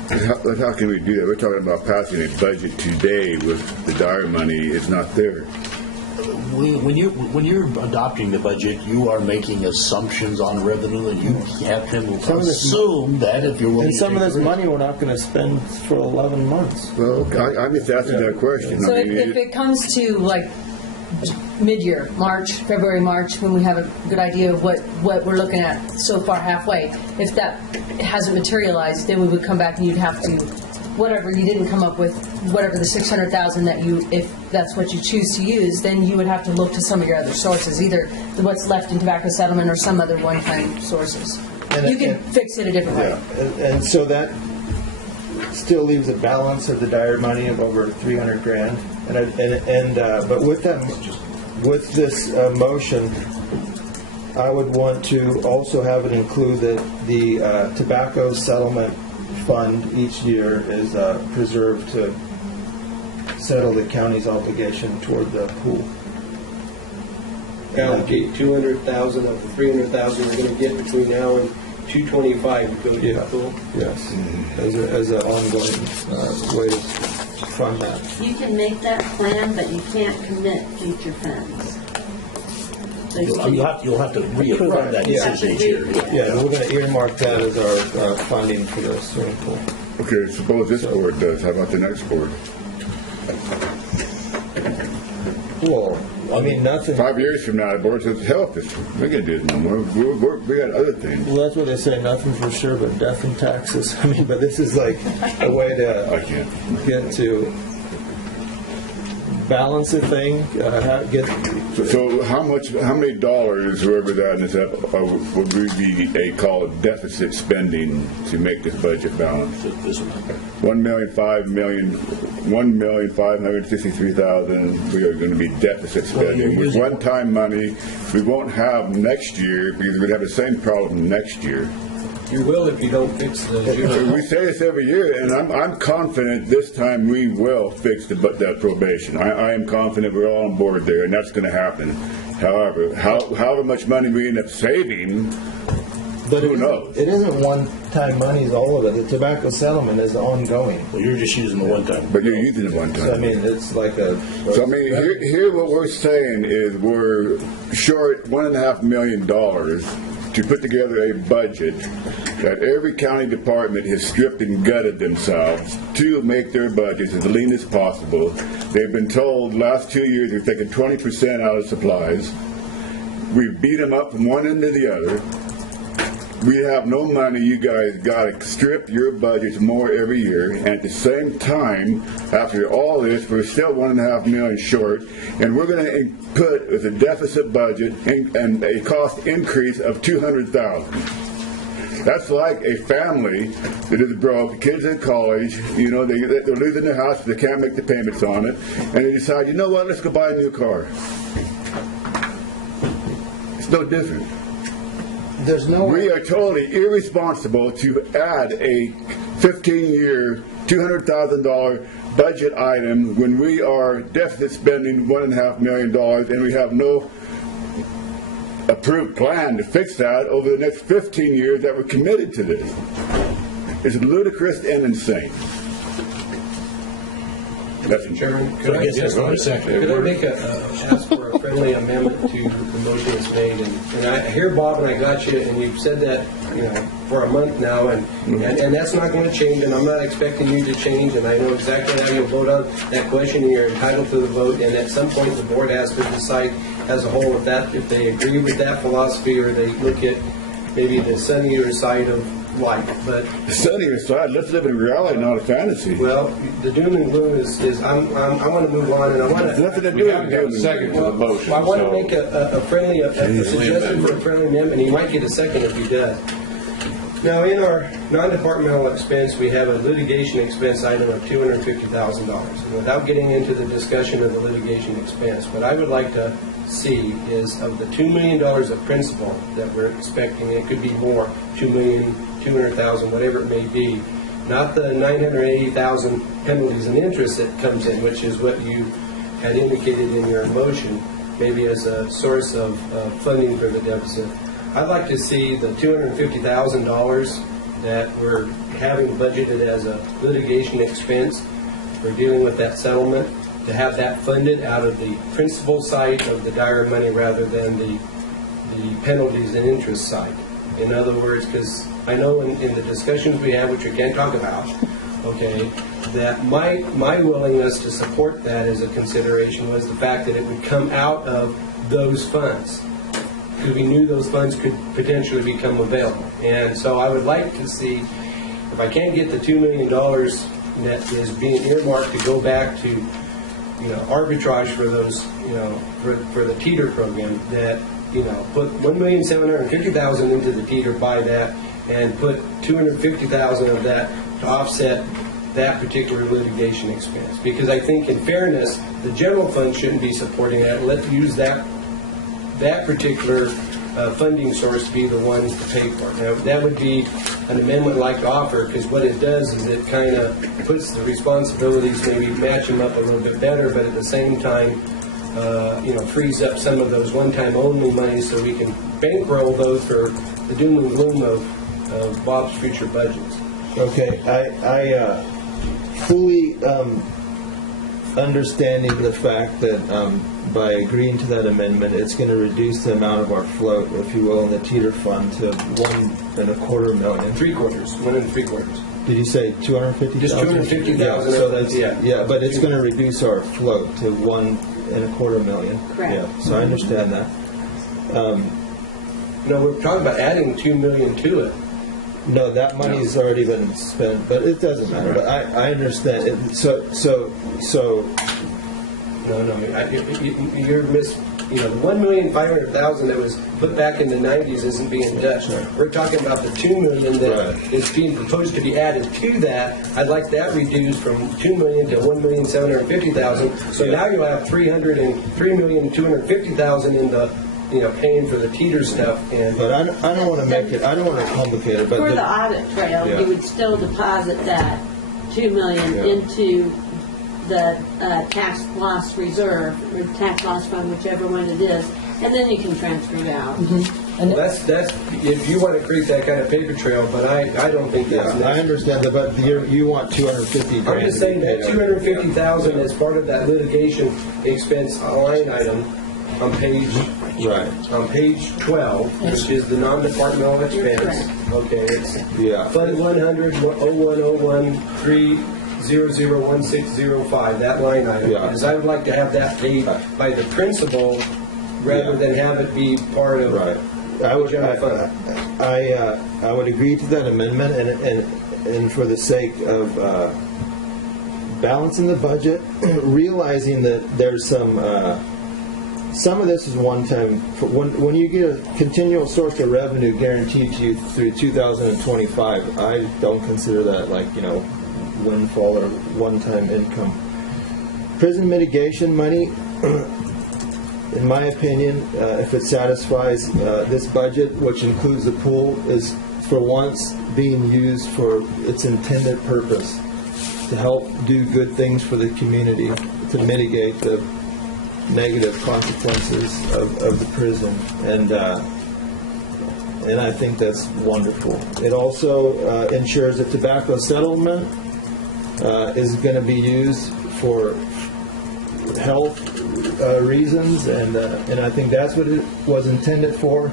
How can we do that? We're talking about passing a budget today with the dire money. It's not there. When you're adopting the budget, you are making assumptions on revenue, and you have to assume that if you're willing And some to of this money we're not going to spend for 11 months. Well, I'm just asking that question. So I mean, if it comes to like mid-year, February, March, when we have a good idea of what we're looking at so far halfway, if that hasn't materialized, then we would come back and you'd have to, whatever you didn't come up with, whatever the 600,000 that you, if that's what you choose to use, then you would have to look to some of your other sources, either what's left in tobacco settlement or some other one-time sources. You can fix it a different way. Yeah, and so that still leaves a balance of the dire money of over 300 grand. But with that, with this motion, I would want to also have it include that the tobacco settlement fund each year is preserved to settle the county's obligation toward the pool. Allocate 200,000 of the 300,000 we're going to get between now and 225 to go to the pool. Yes, as an ongoing way to fund that. You can make that plan, but you can't commit future funds. So You'll have to reaffirm that decision each year. Yeah, we're going to earmark that as our funding for the swimming pool. okay, suppose this board does. How about the next board? Well, I mean, nothing. 5 years from now, the board says, hell, we're going to do this no more. We got other things. Well, that's what they say, nothing for sure but death and taxes. I mean, but this is like a way I to can't. get to balance the thing, So how many dollars, whoever that is, would we be call it deficit spending to make this budget balance? $1,563,000. We are going to be deficit spending with one-time money. We won't have next year because we'd have the same problem next year. You will if you don't fix the juvenile. We say this every year, and I'm confident this time we will fix that probation. I am confident we're all on board there, and that's going to happen. However, however much money we end up saving, who knows? It isn't one-time money, is all of it. The tobacco settlement is ongoing. Well, you're just using the one time. But you're using it one time. So, I mean, it's like a... So, I mean, here what we're saying is we're short $1.5 million to put together a budget that every county department has stripped and gutted themselves to make their budgets as lean as possible. They've been told last 2 years we've taken 20% out of supplies. We've beat them up from one end to the other. We have no money. You guys got to strip your budgets more every year. And at the same time, after all this, we're still $1.5 million short. And we're going to put with a deficit budget and a cost increase of $200,000. That's like a family that is broke, kids in college, you know, they're losing their house, they can't make the payments on it, and they decide, you know what, let's go buy a new car. It's no different. We are totally irresponsible to add a 15-year, $200,000 budget item when we are deficit spending $1.5 million and we have no approved plan to fix that over the next 15 years that we're committed to this. It's ludicrous and insane. Mr. Chairman, could I make ask for a friendly amendment to the motion that's made? And I hear Bob and I got you, and you've said that for a month now, and that's not going to change, and I'm not expecting you to change, and I know exactly how you'll vote on that question, and you're entitled to the vote, and at some point the board has to decide as a whole if they agree with that philosophy or they look at maybe the sunnier side of life. But the sunnier side, let's live in reality, not a fantasy. Well, the doom and gloom is I want to move on, and I want to. Nothing to do with a second to the motion. I want to make a friendly suggestion for a friendly amendment. He might get a second if he does. Now, in our non-departmental expense, we have a litigation expense item of $250,000. And without getting into the discussion of the litigation expense, what I would like to see is of the $2 million of principal that we're expecting, it could be more, $2,200,000, whatever it may be, not the $980,000 penalties and interest that comes in, which is what you had indicated in your motion, maybe as a source of funding for the deficit. I'd like to see the $250,000 that we're having budgeted as a litigation expense for dealing with that settlement, to have that funded out of the principal side of the Dyer money rather than the penalties and interest side. In other words, because I know in the discussions we have, which we can't talk about, okay, that my willingness to support that as a consideration was the fact that it would come out of those funds, because we knew those funds could potentially become available. And so I would like to see, if I can't get the $2 million that is being earmarked to go back to, arbitrage for those, for the teeter program, that, put $1,750,000 into the teeter, buy that, and put $250,000 of that to offset that particular litigation expense. Because I think, in fairness, the general fund shouldn't be supporting that. Let's use that particular funding source to be the one to pay for it. Now, that would be an amendment I'd like to offer, because what it does is it kind of puts the responsibilities, maybe match them up a little bit better, but at the same time, frees up some of those one-time only money so we can bankroll those for the doom and gloom of Bob's future budgets. Okay, I fully understanding the fact that by agreeing to that amendment, it's going to reduce the amount of our float, if you will, in the teeter fund to $1.25 million. 1 3/4. Did you say 250,000? Just 250,000. Yeah, so that's yeah. but it's going to reduce our float to $1.25 million. Correct. Yeah, so I understand that. We're talking about adding $2 million to it. No, that money's already been spent, but it doesn't matter. But I understand. You're the $1,500,000 that was put back in the 90s isn't being touched. We're talking about the $2 million that is being proposed to be added to that. I'd like that reduced from $2 million to $1,750,000. So now you'll have $3,250,000 in the paying for the teeter stuff. But I don't want to make it. I don't want to complicate it. But For the audit trail, you would still deposit that $2 million into the tax loss reserve or tax loss fund, whichever one it is, and then you can transfer it out. And that's if you want to create that kind of paper trail, but I don't think that's necessary. I understand that, but you want $250,000. I'm just saying that $250,000 as part of that litigation expense line item on page 12, which is the non-departmental expense. Okay, it's Fund 100 0101 3001605. That line item, because I would like to have that paid by the principal rather than have it be part of. I would agree to that amendment, and for the sake of balancing the budget, realizing that there's some of this is one time. When you get a continual source of revenue guaranteed to you through 2025, I don't consider that windfall or one-time income. Prison mitigation money, in my opinion, if it satisfies this budget, which includes the pool, is for once being used for its intended purpose, to help do good things for the community, to mitigate the negative consequences of the prison. And I think that's wonderful. It also ensures that tobacco settlement is going to be used for health reasons, and I think that's what it was intended for,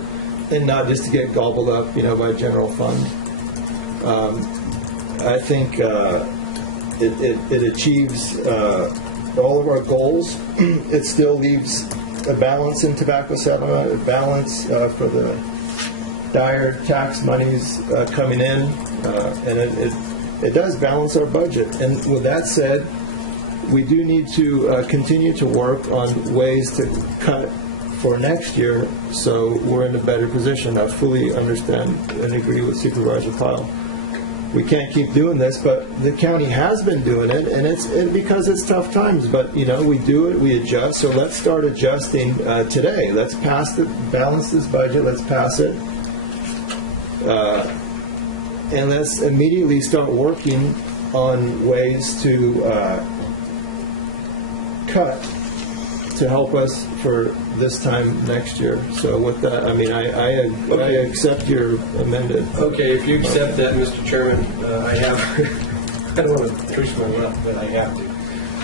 and not just to get gobbled up, by general fund. I think it achieves all of our goals. It still leaves a balance in tobacco settlement, a balance for the dire tax monies coming in, and it does balance our budget. And with that said, we do need to continue to work on ways to cut for next year, so we're in a better position. I fully understand and agree with Supervisor Kyle. We can't keep doing this, but the county has been doing it, and it's because it's tough times. But we do it, we adjust. So let's start adjusting today. Let's balance this budget. Let's pass it. And let's immediately start working on ways to cut to help us for this time next year. So with that, I mean, I accept your amended. Okay, if you accept that, Mr. Chairman, I have, I don't want to push my luck, but I have to.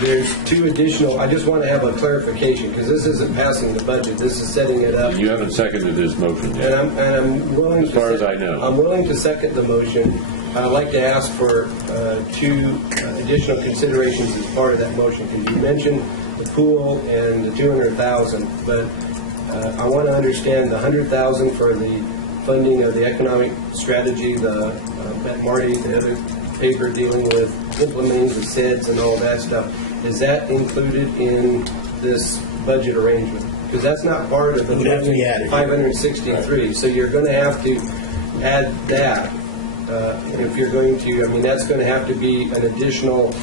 There's two additional, I just want to have a clarification, because this isn't passing the budget, this is setting it up. You haven't seconded his motion yet. And I'm willing As far as I know. I'm willing to second the motion. I'd like to ask for two additional considerations as part of that motion, because you mentioned the pool and the 200,000, but I want to understand the 100,000 for the funding of the economic strategy, that Marty, the other paper dealing with implementing the SEDS and all that stuff. Is that included in this budget arrangement? Because that's not part of the 563. So you're going to have to add that if you're going to. I mean, that's going to have to be an additional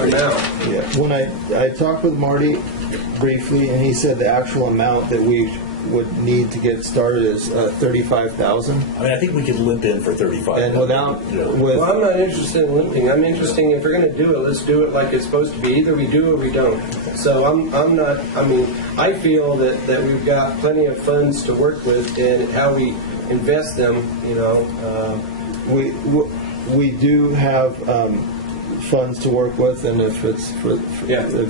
amount. Yeah. When I talked with Marty briefly, and he said the actual amount that we would need to get started is 35,000. I mean, I think we could limp in for 35. And without, with, Well, I'm not interested in limping. I'm interested if we're going to do it, let's do it like it's supposed to be. Either we do or we don't. So I'm not. I mean, I feel that we've got plenty of funds to work with, and how we invest them. You know, we do have funds to work with, and if it's for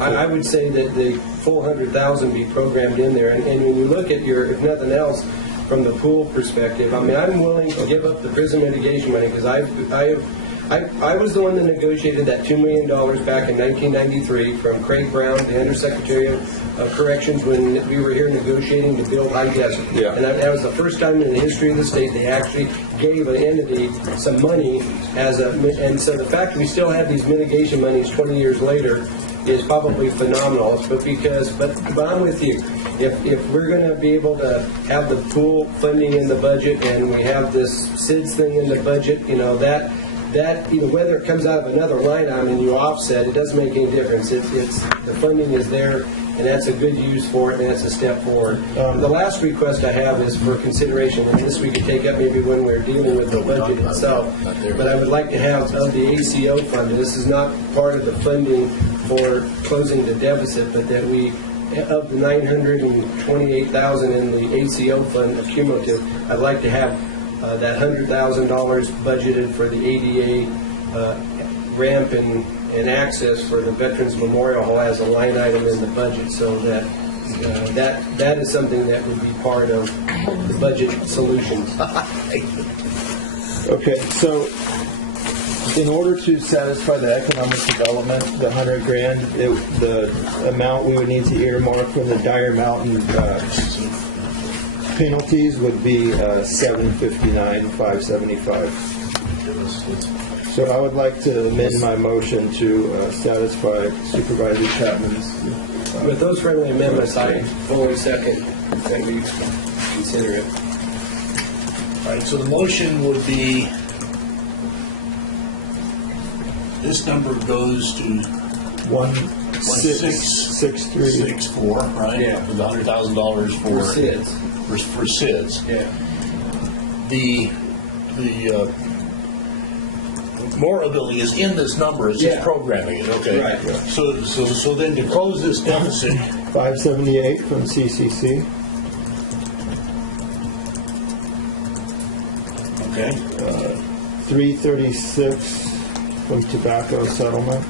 I would say that the full 100,000 be programmed in there. And when you look at your, if nothing else, from the pool perspective, I mean, I'm willing to give up the prison mitigation money, because I was the one that negotiated that $2 million back in 1993 from Craig Brown, the Undersecretary of Corrections, when we were here negotiating to build High Desert. Yeah. And that was the first time in the history of the state they actually gave an entity some money and so the fact that we still have these mitigation monies 20 years later is probably phenomenal. But I'm with you. If we're going to be able to have the pool funding in the budget, and we have this SIDS thing in the budget, you know, that whether it comes out of another line item and you offset, it doesn't make any difference. It's the funding is there, and that's a good use for it, and that's a step forward. The last request I have is for consideration, and this we could take up maybe when we're dealing with the budget itself. But I would like to have of the ACO fund. This is not part of the funding for closing the deficit, but that we, of the 928,000 in the ACO fund accumulative, I'd like to have that $100,000 budgeted for the ADA ramp and access for the Veterans Memorial Hall as a line item in the budget, so that that is something that would be part of the budget solutions. Okay, so in order to satisfy the economic development, the $100,000, the amount we would need to earmark from the Dyer Mountain penalties would be $759,575. So I would like to amend my motion to satisfy Supervisor Chapman's. With those friendly amendments, I fully second that we consider it. All right, so the motion would be, this number goes to 1663. right? Yeah. With $100,000 For SIDS. For SIDS. Yeah. The Memorial Building is in this number, it's just Yeah. programming it, okay? Right. So then to close this deficit, 578 from CCC. okay? 336 from tobacco settlement.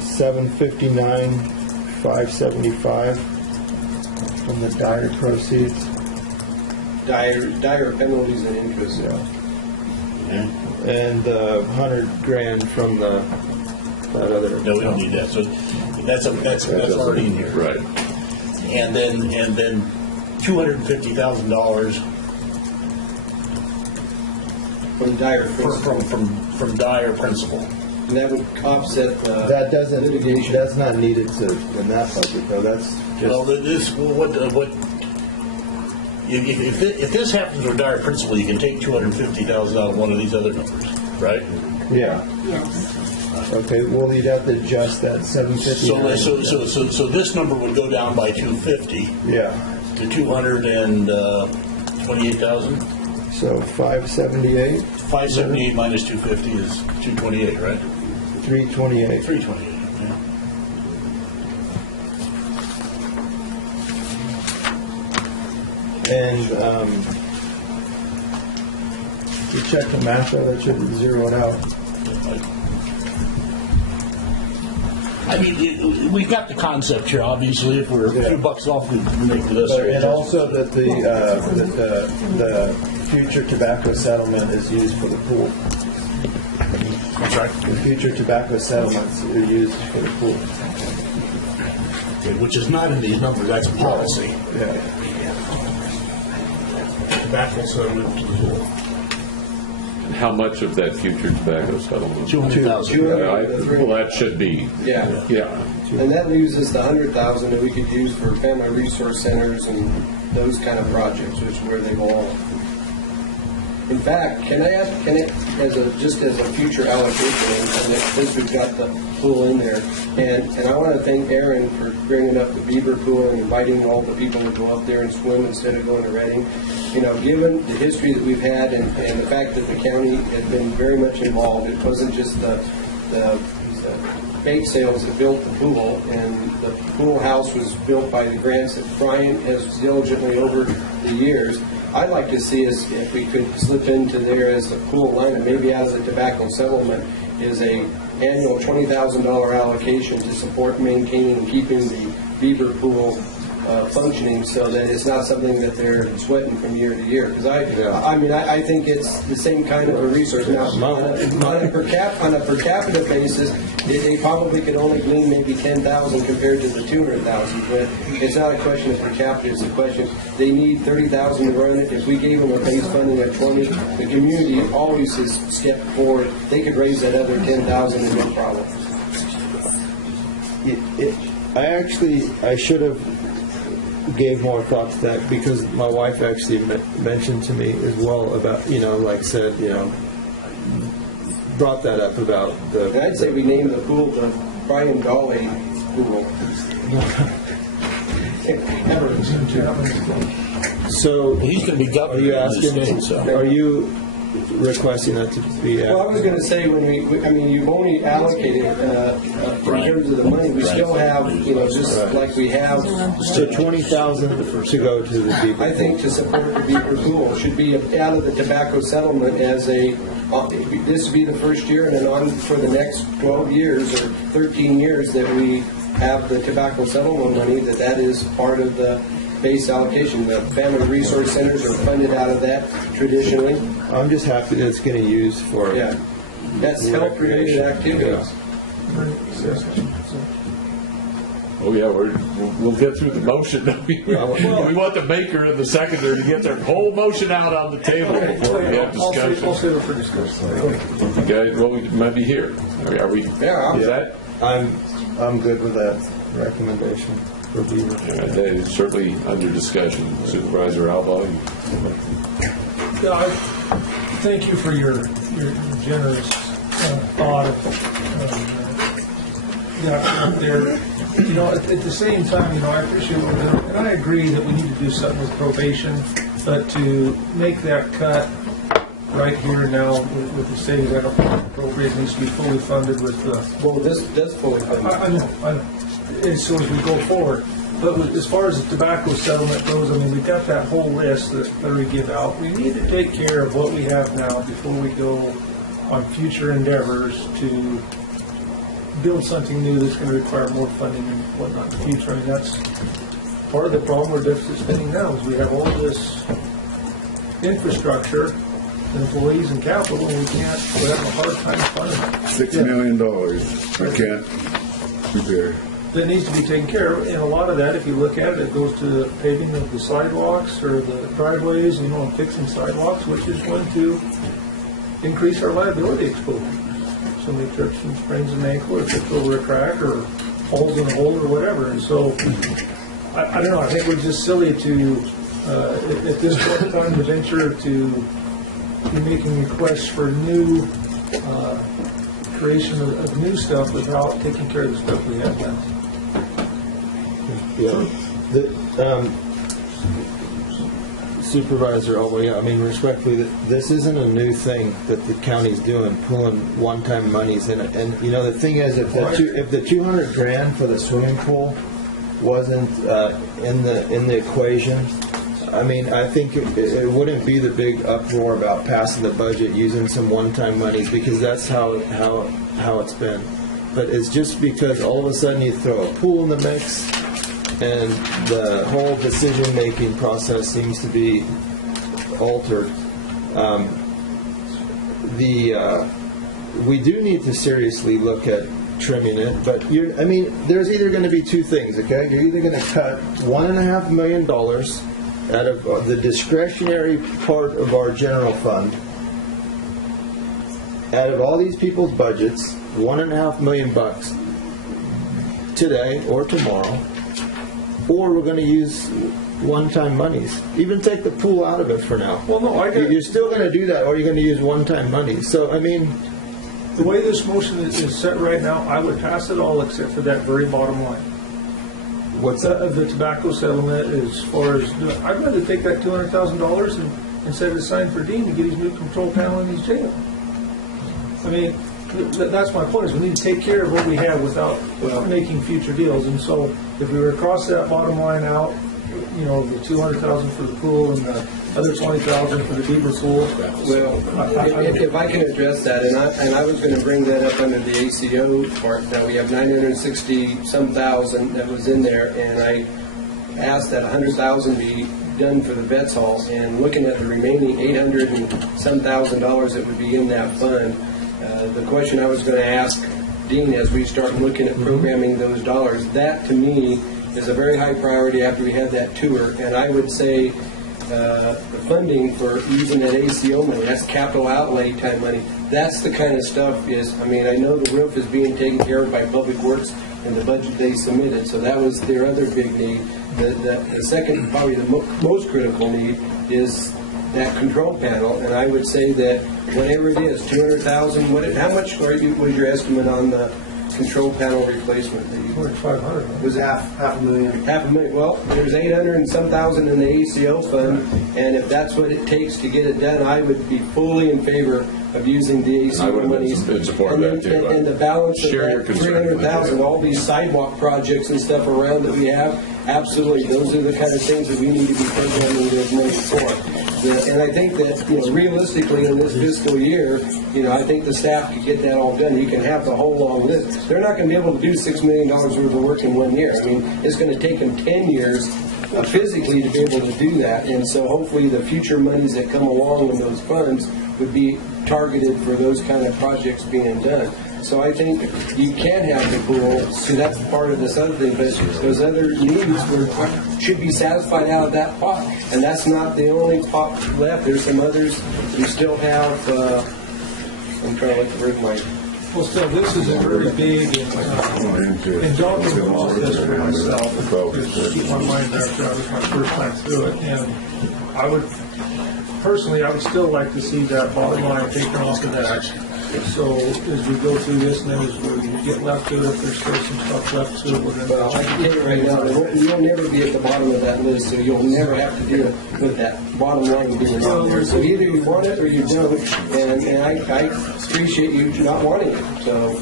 759,575 from the Dyer proceeds. Dire penalties and interest. Yeah. Okay. And $100,000 from that other. No, we don't need that, so that's already in here. Right. And then $250,000 From Dire principal. from Dyer principal. And that would offset the That doesn't. litigation. That's not needed in that budget though. That's Well, just. if this happens with Dyer principal, you can take $250,000 out of one of these other numbers, right? Yeah. Yes. Okay. Well, you'd have to adjust that 750. So this number would go down by 250 Yeah. to 228,000. So 578. 578 minus 250 is 228, right? 328. 328, yeah. And you check the math though, that should zero it out. I mean, we've got the concept here, obviously. If we're a few bucks off, we make the necessary And adjustments. also that the future tobacco settlement is used for the pool. I'm sorry? The future tobacco settlements are used for the pool. Okay, which is not in these numbers, that's policy. Yeah. Tobacco settlement to the pool. How much of that future tobacco settlement? 200,000. Well, that should be. Yeah. Yeah. And that leaves us the 100,000 that we could use for family resource centers and those kind of projects, which is where they belong. In fact, can I ask, just as a future allocation, and since we've got the pool in there, and I want to thank Aaron for bringing up the Beaver Pool and inviting all the people to go up there and swim instead of going to Reading. You know, given the history that we've had and the fact that the county has been very much involved, it wasn't just the bait sales that built the pool, and the pool house was built by the grants that Brian has diligently over the years. I'd like to see us, if we could slip into there as a pool line, and maybe out of the tobacco settlement, is a annual $20,000 allocation to support maintaining and keeping the Beaver Pool functioning, so that it's not something that they're sweating from year to year. Because I think it's the same kind of a resource. Now, on a per capita basis, they probably could only glean maybe 10,000 compared to the 200,000. But it's not a question of per capita; it's a question they need 30,000 to run it. If we gave them a base funding of 20, the community always has stepped forward. They could raise that other 10,000 and no problem. I should have gave more thought to that, because my wife actually mentioned to me as well about, brought that up about the... And I'd say we named the pool the Brian Dolly Pool. So he's going to be governor. Are you in this asking? state, so. Are you requesting that to be? Well, I was going to say, you've only allocated in terms of the money. We still have, just like we have. So 20,000 to go to the Beaver. I think to support the Beaver Pool should be out of the tobacco settlement as a. This would be the first year, and then on for the next 12 years or 13 years that we have the tobacco settlement money. That is part of the base allocation. The family resource centers are funded out of that traditionally. I'm just happy that it's getting used for. Yeah, that's health-related activities. Oh yeah, we'll get through the motion. We want the maker and the seconder to get their whole motion out on the table before we have discussion. I'll save it for discussion. You guys, well, we might be here. Are we? Yeah, Is that? I'm good with that recommendation for Beaver. That is certainly under discussion. Supervisor Alba. Yeah, I thank you for your generous thought of out there. At the same time, I appreciate what you're doing, and I agree that we need to do something with probation, but to make that cut right here and now with the savings, I don't think appropriate. Needs to be fully funded with the. Well, this fully funded. I know. And so as we go forward. But as far as the tobacco settlement goes, we've got that whole list that we give out. We need to take care of what we have now before we go on future endeavors to build something new that's going to require more funding and whatnot in the future. That's part of the problem we're deficit spending now is we have all this infrastructure, employees and capital, and we're having a hard time funding it. $6 million. I can't prepare. That needs to be taken care of, and a lot of that, if you look at it, it goes to the paving of the sidewalks or the driveways, and fixing sidewalks, which is going to increase our liability exposure. Somebody trips and sprains an ankle, or trips over a crack, or falls in a hole, or whatever. And so, I don't know. I think we're just silly to, at this point in time, to venture to be making requests for new creation of new stuff without taking care of the stuff we have now. Yeah. Supervisor Olway, I mean, respectfully, this isn't a new thing that the county's doing, pulling one-time monies in it. And, you know, the thing is, if the 200 grand for the swimming pool wasn't in the equation, I mean, I think it wouldn't be the big uproar about passing the budget using some one-time monies, because that's how it's been. But it's just because all of a sudden you throw a pool in the mix, and the whole decision-making process seems to be altered. We do need to seriously look at trimming it, but I mean, there's either going to be two things, okay? You're either going to cut $1.5 million out of the discretionary part of our general fund, out of all these people's budgets, $1.5 million today or tomorrow, or we're going to use one-time monies. Even take the pool out of it for now. Well, no, you're still going to do that, or you're going to use one-time monies. So, I mean, the way this motion is set right now, I would pass it all except for that very bottom line. What's that? The tobacco settlement, as far as, I'd rather take that $200,000 and set it aside for Dean to get his new control panel in his jail. I mean, that's my point, is we need to take care of what we have without making future deals. And so if we were to cross that bottom line out, you know, the $200,000 for the pool and the other $20,000 for the deeper pool. Well, if I can address that, and I was going to bring that up under the ACO part. Now we have 960-some thousand that was in there, and I asked that 100,000 be done for the vets hall. And looking at the remaining 800 and some thousand dollars that would be in that fund, the question I was going to ask Dean as we start looking at programming those dollars, that to me is a very high priority after we had that tour. And I would say the funding for using that ACO money, that's capital outlay type money, that's the kind of stuff is, I mean, I know the roof is being taken care of by Public Works in the budget they submitted, so that was their other big need. The second, probably the most critical need is that control panel, and I would say that whatever it is, 200,000, how much was your estimate on the control panel replacement? 500. Was it half a million? Half a million. Well, there's 800 and some thousand in the ACO fund, and if that's what it takes to get it done, I would be fully in favor of using the ACO monies. In support of that too. And the balance of Share that 300,000, all these sidewalk projects and stuff around that we have, absolutely, those are the kind of things that we need to be programming those money for. And I think that, you know, realistically in this fiscal year, you know, I think the staff could get that all done. You can have the whole long list. They're not going to be able to do $6 million worth of work in 1 year. I mean, it's going to take them 10 years physically to be able to do that. And so hopefully the future monies that come along in those funds would be targeted for those kind of projects being done. So I think you can have the pool, so that's part of this other thing, but those other needs should be satisfied out of that pot. And that's not the only pot left. There's some others. We still have, I'm trying to look through my... Well, still, this is a very big and daunting process for myself. Just keep my mind back there. That was my first time through it. And I would, personally, I would still like to see that bottom line taken off of that. So as we go through this, and then as we get left to it, there's still some stuff left to it. Well, I can tell you right now, you'll never be at the bottom of that list, so you'll never have to do it with that bottom line being on there. So either you want it or you don't, and I appreciate you not wanting it. So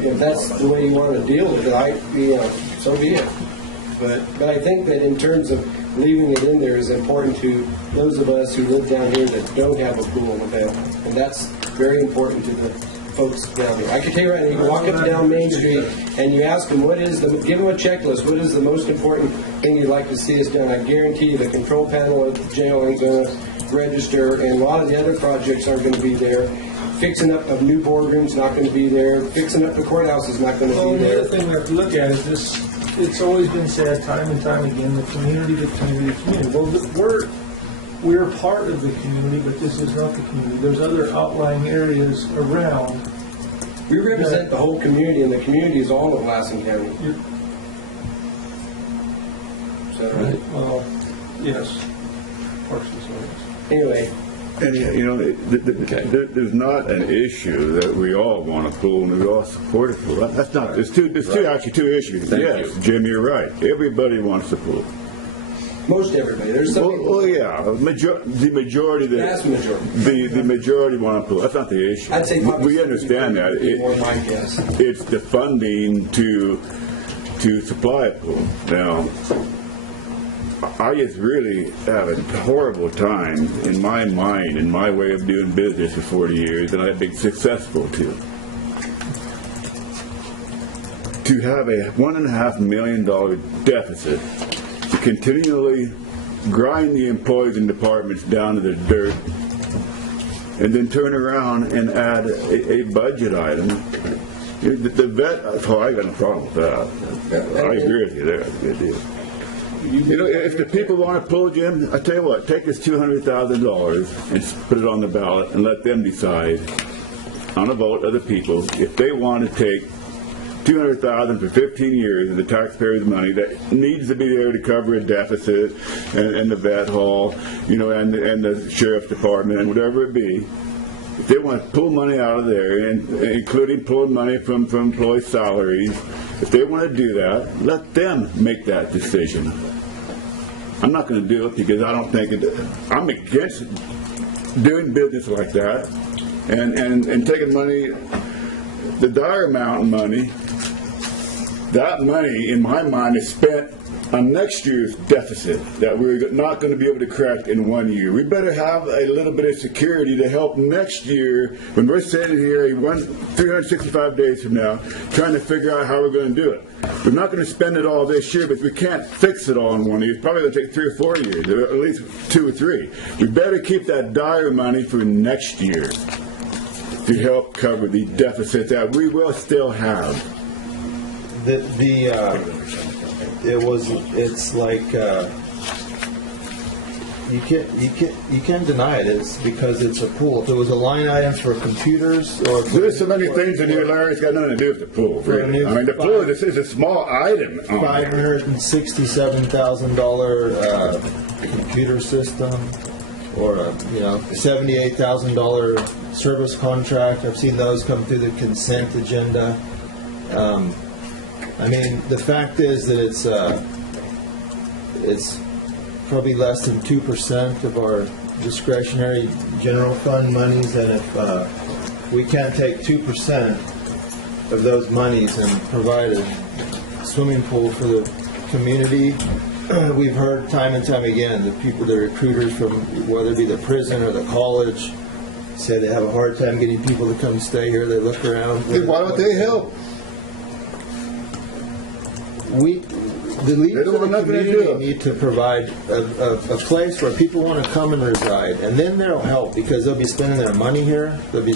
if that's the way you want to deal with it, so be it. But I think that in terms of leaving it in there is important to those of us who live down here that don't have a pool in the family. And that's very important to the folks down here. I can tell you right now, you can walk up and down Main Street and you ask them, give them a checklist, what is the most important thing you'd like to see us done? I guarantee you the control panel at the jail ain't going to register, and a lot of the other projects aren't going to be there. Fixing up of new boardrooms not going to be there. Fixing up the courthouse is not going to be there. The other thing we have to look at is this. It's always been said time and time again, the community, the community, the community. Well, we're part of the community, but this is not the community. There's other outlying areas around. We represent the whole community, and the community is all of Lassen County. Is that right? Well, yes. Partially so. Anyway. And, you know, there's not an issue that we all want a pool and we all support a pool. That's not. There's actually two issues. Yes, Jim, you're right. Everybody wants a pool. Most everybody. There's some people. Well, yeah, the majority. Vast majority. The majority want to pool. That's not the issue. I'd say we understand that. More my guess. It's the funding to supply a pool. Now, I just really have a horrible time in my mind, in my way of doing business for 40 years, and I've been successful too. To have a $1.5 million deficit, to continually grind the employees and departments down to the dirt, and then turn around and add a budget item. The vet, oh, I got no problem with that. I agree with you there. That's a good deal. You know, if the people want to pull, Jim, I tell you what, take this $200,000 and put it on the ballot and let them decide on a vote of the people if they want to take $200,000 for 15 years of the taxpayers' money that needs to be there to cover a deficit and the vet hall, you know, and the sheriff's department and whatever it be. If they want to pull money out of there, and including pulling money from employee salaries, if they want to do that, let them make that decision. I'm not going to do it because I don't think I'm against doing business like that and taking money, the dire amount of money. That money, in my mind, is spent on next year's deficit that we're not going to be able to correct in 1 year. We better have a little bit of security to help next year when we're sitting here 365 days from now trying to figure out how we're going to do it. We're not going to spend it all this year, but we can't fix it all in 1 year. It's probably going to take 3 or 4 years, or at least 2 or 3. We better keep that dire money for next year to help cover the deficit that we will still have. It's like you can't deny it. It's because it's a pool. If it was a line item for computers or there's so many things in here, Larry. It's got nothing to do with the pool. Really. I mean, the pool is a small item. $567,000 computer system, or a $78,000 service contract. I've seen those come through the consent agenda. I mean, the fact is that it's probably less than 2% of our discretionary general fund monies, and if we can't take 2% of those monies and provide a swimming pool for the community, we've heard time and time again the recruiters from whether it be the prison or the college say they have a hard time getting people to come stay here. They look around. Why don't they help? The leaders of the community need to provide a place where people want to come and reside, and then they'll help because they'll be spending their money here. They'll be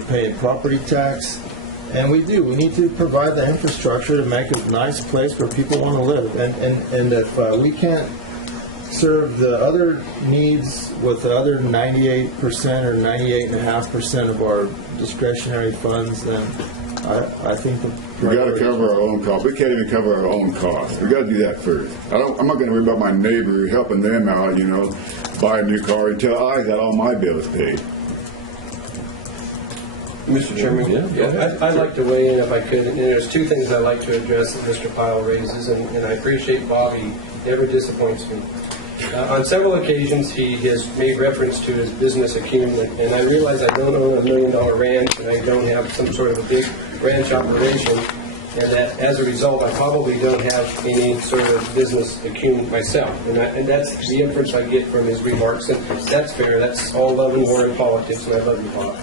paying property tax, and we need to provide the infrastructure to make a nice place where people want to live. And if we can't serve the other needs with the other 98% or 98.5% of our discretionary funds, then I think we got to cover our own costs. We can't even cover our own costs. We got to do that first. I'm not going to worry about my neighbor helping them out, buy a new car until I got all my bills paid. Mr. Chairman, I'd like to weigh in if I could. And there's 2 things I'd like to address that Mr. Pyle raises, and I appreciate Bobby. Never disappoints me. On several occasions, he has made reference to his business acumen, and I realize I don't own $1 million ranch, and I don't have some sort of a big ranch operation, and that as a result, I probably don't have any sort of business acumen myself, and that's the inference I get from his remarks, and that's fair. That's all love and war in politics, and I love you, Bob.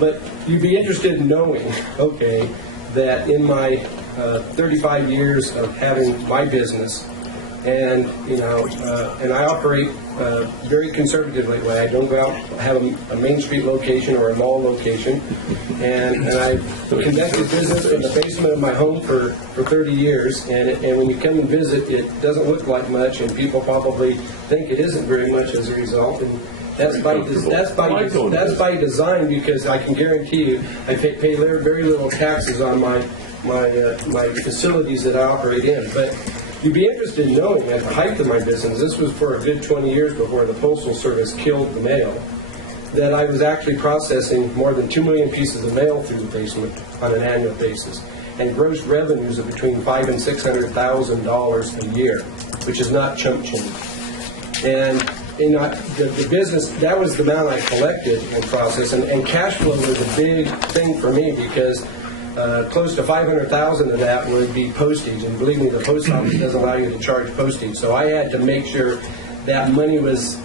But you'd be interested in knowing, that in my 35 years of having my business, and and I operate very conservatively. I don't go out have a Main Street location or a mall location, and I've conducted business in the basement of my home for 30 years. And when you come and visit, it doesn't look like much, and people probably think it isn't very much as a result. And that's by design, because I can guarantee you I pay very little taxes on my facilities that I operate in, but. You'd be interested in knowing, at the height of my business, this was for a good 20 years before the Postal Service killed the mail, that I was actually processing more than 2 million pieces of mail through the basement on an annual basis, and gross revenues of between $500,000 and $600,000 a year. which is not chump change. And the business, that was the amount I collected and processed, and cash flow was a big thing for me because close to $500,000 of that would be postage, and believe me, the post office doesn't allow you to charge postage. So I had to make sure that money was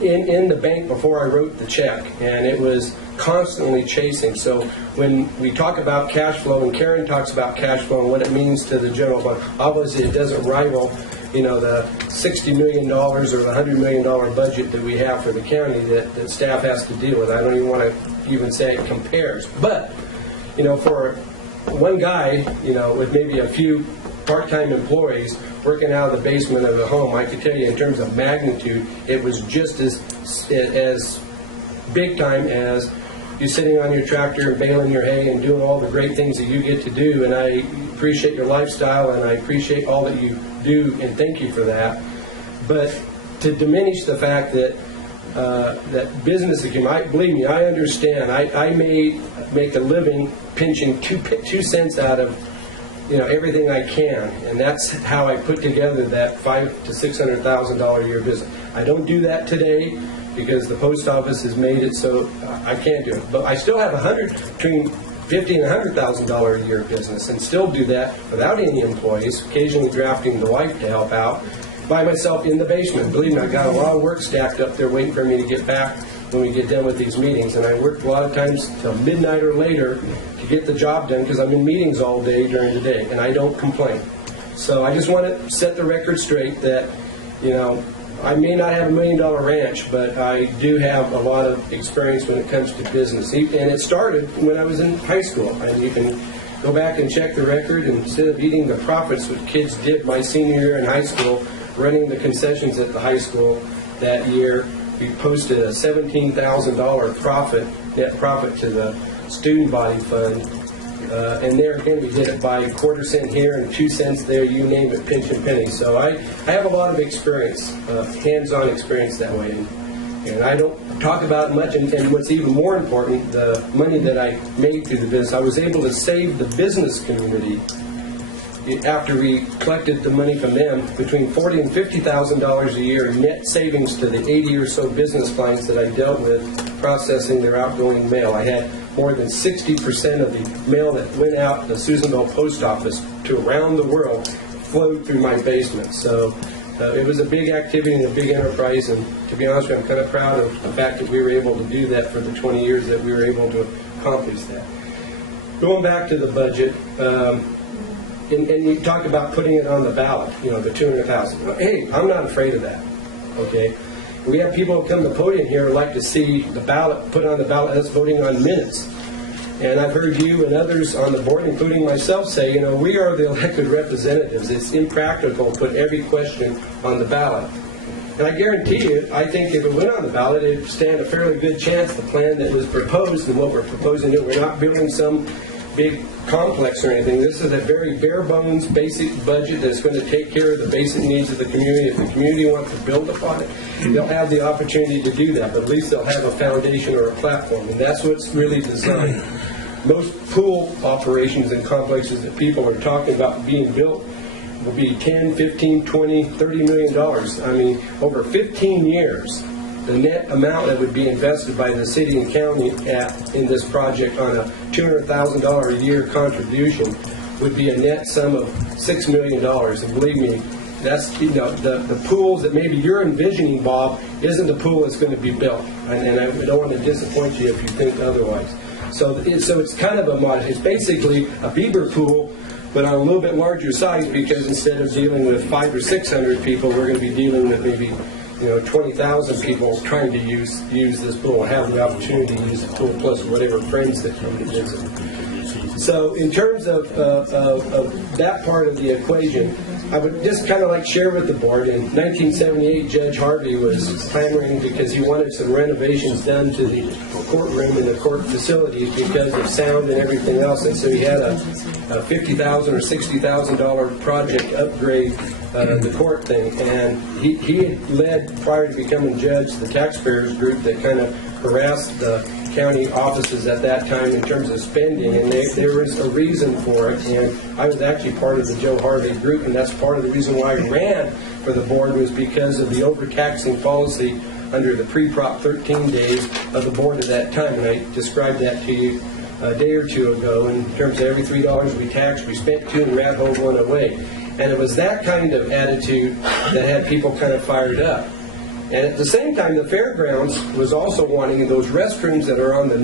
in the bank before I wrote the check, and it was constantly chasing. So when we talk about cash flow, and Karen talks about cash flow and what it means to the general fund, obviously it doesn't rival, the $60 million or the $100 million budget that we have for the county that staff has to deal with. I don't even want to even say it compares. But, for one guy, with maybe a few part-time employees working out of the basement of the home, I could tell you in terms of magnitude, it was just as big time as you sitting on your tractor and baling your hay and doing all the great things that you get to do. And I appreciate your lifestyle, and I appreciate all that you do, and thank you for that. But to diminish the fact that that business, believe me, I understand. I may make a living pinching 2 cents out of everything I can, and that's how I put together that $500,000 to $600,000 a year business. I don't do that today because the post office has made it so I can't do it. But I still have between $50,000 and $100,000 a year business, and still do that without any employees. Occasionally drafting the wife to help out by myself in the basement. Believe me, I got a lot of work stacked up there waiting for me to get back when we get done with these meetings, and I work a lot of times till midnight or later to get the job done because I'm in meetings all day during the day, and I don't complain. So I just want to set the record straight that, I may not have $1 million ranch, but I do have a lot of experience when it comes to business. And it started when I was in high school, and you can go back and check the record. And instead of eating the profits what kids did my senior year in high school, running the concessions at the high school that year, we posted a $17,000 net profit to the student body fund. And there again, we did it by quarter cent here and 2 cents there, you name it, pinch and penny. So I have a lot of experience, hands-on experience that way. And I don't talk about it much. And what's even more important, the money that I made through the business, I was able to save the business community after we collected the money from them between $40,000 and $50,000 a year in net savings to the 80 or so business clients that I dealt with processing their outgoing mail. I had more than 60% of the mail that went out the Susanville post office to around the world flowed through my basement. So it was a big activity and a big enterprise, and to be honest with you, I'm kind of proud of the fact that we were able to do that for the 20 years that we were able to accomplish that. Going back to the budget, and you talked about putting it on the ballot, the $200,000. Hey, I'm not afraid of that, okay? We have people who come to the podium here who like to see the ballot put on the ballot. That's voting on minutes. And I've heard you and others on the board, including myself, say, we are the elected representatives. It's impractical to put every question on the ballot. And I guarantee you, I think if it went on the ballot, it would stand a fairly good chance the plan that was proposed and what we're proposing to. We're not building some big complex or anything. This is a very bare bones, basic budget that's going to take care of the basic needs of the community. If the community wants to build upon it, they'll have the opportunity to do that, but at least they'll have a foundation or a platform, and that's what's really designed. Most pool operations and complexes that people are talking about being built will be 10, 15, 20, $30 million. I mean, over 15 years, the net amount that would be invested by the city and county in this project on a $200,000 a year contribution would be a net sum of $6 million. And believe me, that's the pools that maybe you're envisioning, Bob, isn't the pool that's going to be built. And I don't want to disappoint you if you think otherwise. So it's kind of a modest. It's basically a beaver pool, but on a little bit larger size, because instead of dealing with 500 or 600 people, we're going to be dealing with maybe 20,000 people trying to use this pool, have the opportunity to use the pool, plus whatever friends that come to visit. So in terms of that part of the equation, I would just kind of share with the board, in 1978, Judge Harvey was clamoring because he wanted some renovations done to the courtroom and the court facilities because of sound and everything else, and so he had a $50,000 or $60,000 project upgrade the court thing, and he had led, prior to becoming judge, the taxpayers group that kind of harassed the county offices at that time in terms of spending, and there was a reason for it, and I was actually part of the Joe Harvey group, and that's part of the reason why I ran for the board was because of the overtaxing policy under the pre-Prop 13 days of the board at that time. And I described that to you a day or two ago in terms of every $3 we taxed, we spent 2 and rat hole 1 away. And it was that kind of attitude that had people kind of fired up. And at the same time, the fairgrounds was also wanting those restrooms that are on the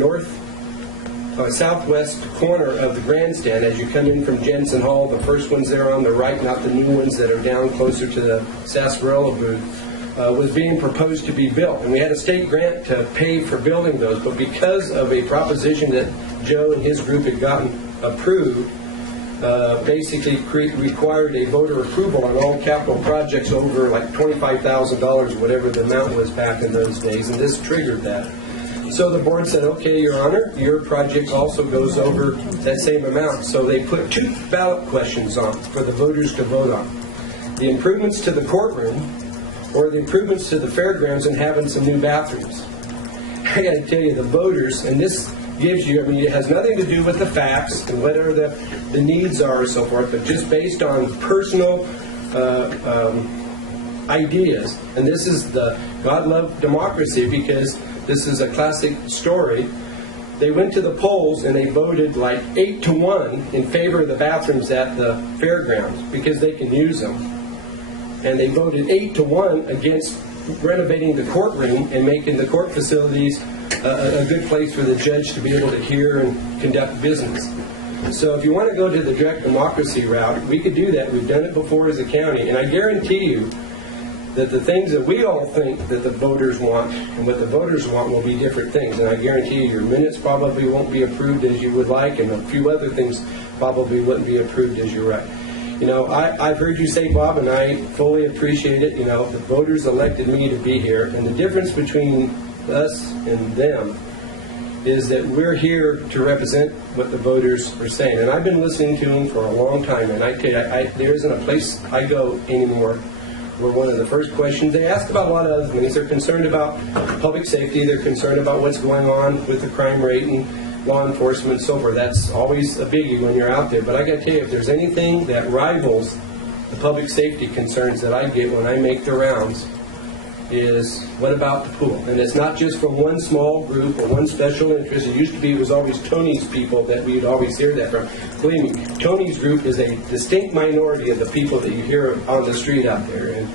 southwest corner of the grandstand as you come in from Jensen Hall. The first ones there on the right, not the new ones that are down closer to the sarsaparilla booth, was being proposed to be built. And we had a state grant to pay for building those, but because of a proposition that Joe and his group had gotten approved, basically required a voter approval on all capital projects over like $25,000, whatever the amount was back in those days, and this triggered that. So the board said, okay, Your Honor, your project also goes over that same amount. So they put 2 ballot questions on for the voters to vote on. The improvements to the courtroom or the improvements to the fairgrounds and having some new bathrooms. I got to tell you, the voters, and this gives you, I mean, it has nothing to do with the facts and whatever the needs are and so forth, but just based on personal ideas. And this is the God love democracy, because this is a classic story. They went to the polls and they voted like 8-1 in favor of the bathrooms at the fairgrounds because they can use them. And they voted 8-1 against renovating the courtroom and making the court facilities a good place for the judge to be able to hear and conduct business. So if you want to go to the direct democracy route, we could do that. We've done it before as a county. And I guarantee you that the things that we all think that the voters want and what the voters want will be different things. And I guarantee you your minutes probably won't be approved as you would like, and a few other things probably wouldn't be approved as you right. You know, I've heard you say, Bob, and I fully appreciate it. You know, the voters elected me to be here, and the difference between us and them is that we're here to represent what the voters are saying. And I've been listening to them for a long time, and I tell you, there isn't a place I go anymore where one of the first questions they ask about a lot of other things. They're concerned about public safety. They're concerned about what's going on with the crime rate and law enforcement and so forth. That's always a biggie when you're out there. But I got to tell you, if there's anything that rivals the public safety concerns that I get when I make the rounds, is what about the pool? And it's not just from one small group or one special interest. It used to be, it was always Tony's people that we'd always hear that from. Believe me, Tony's group is a distinct minority of the people that you hear on the street out there.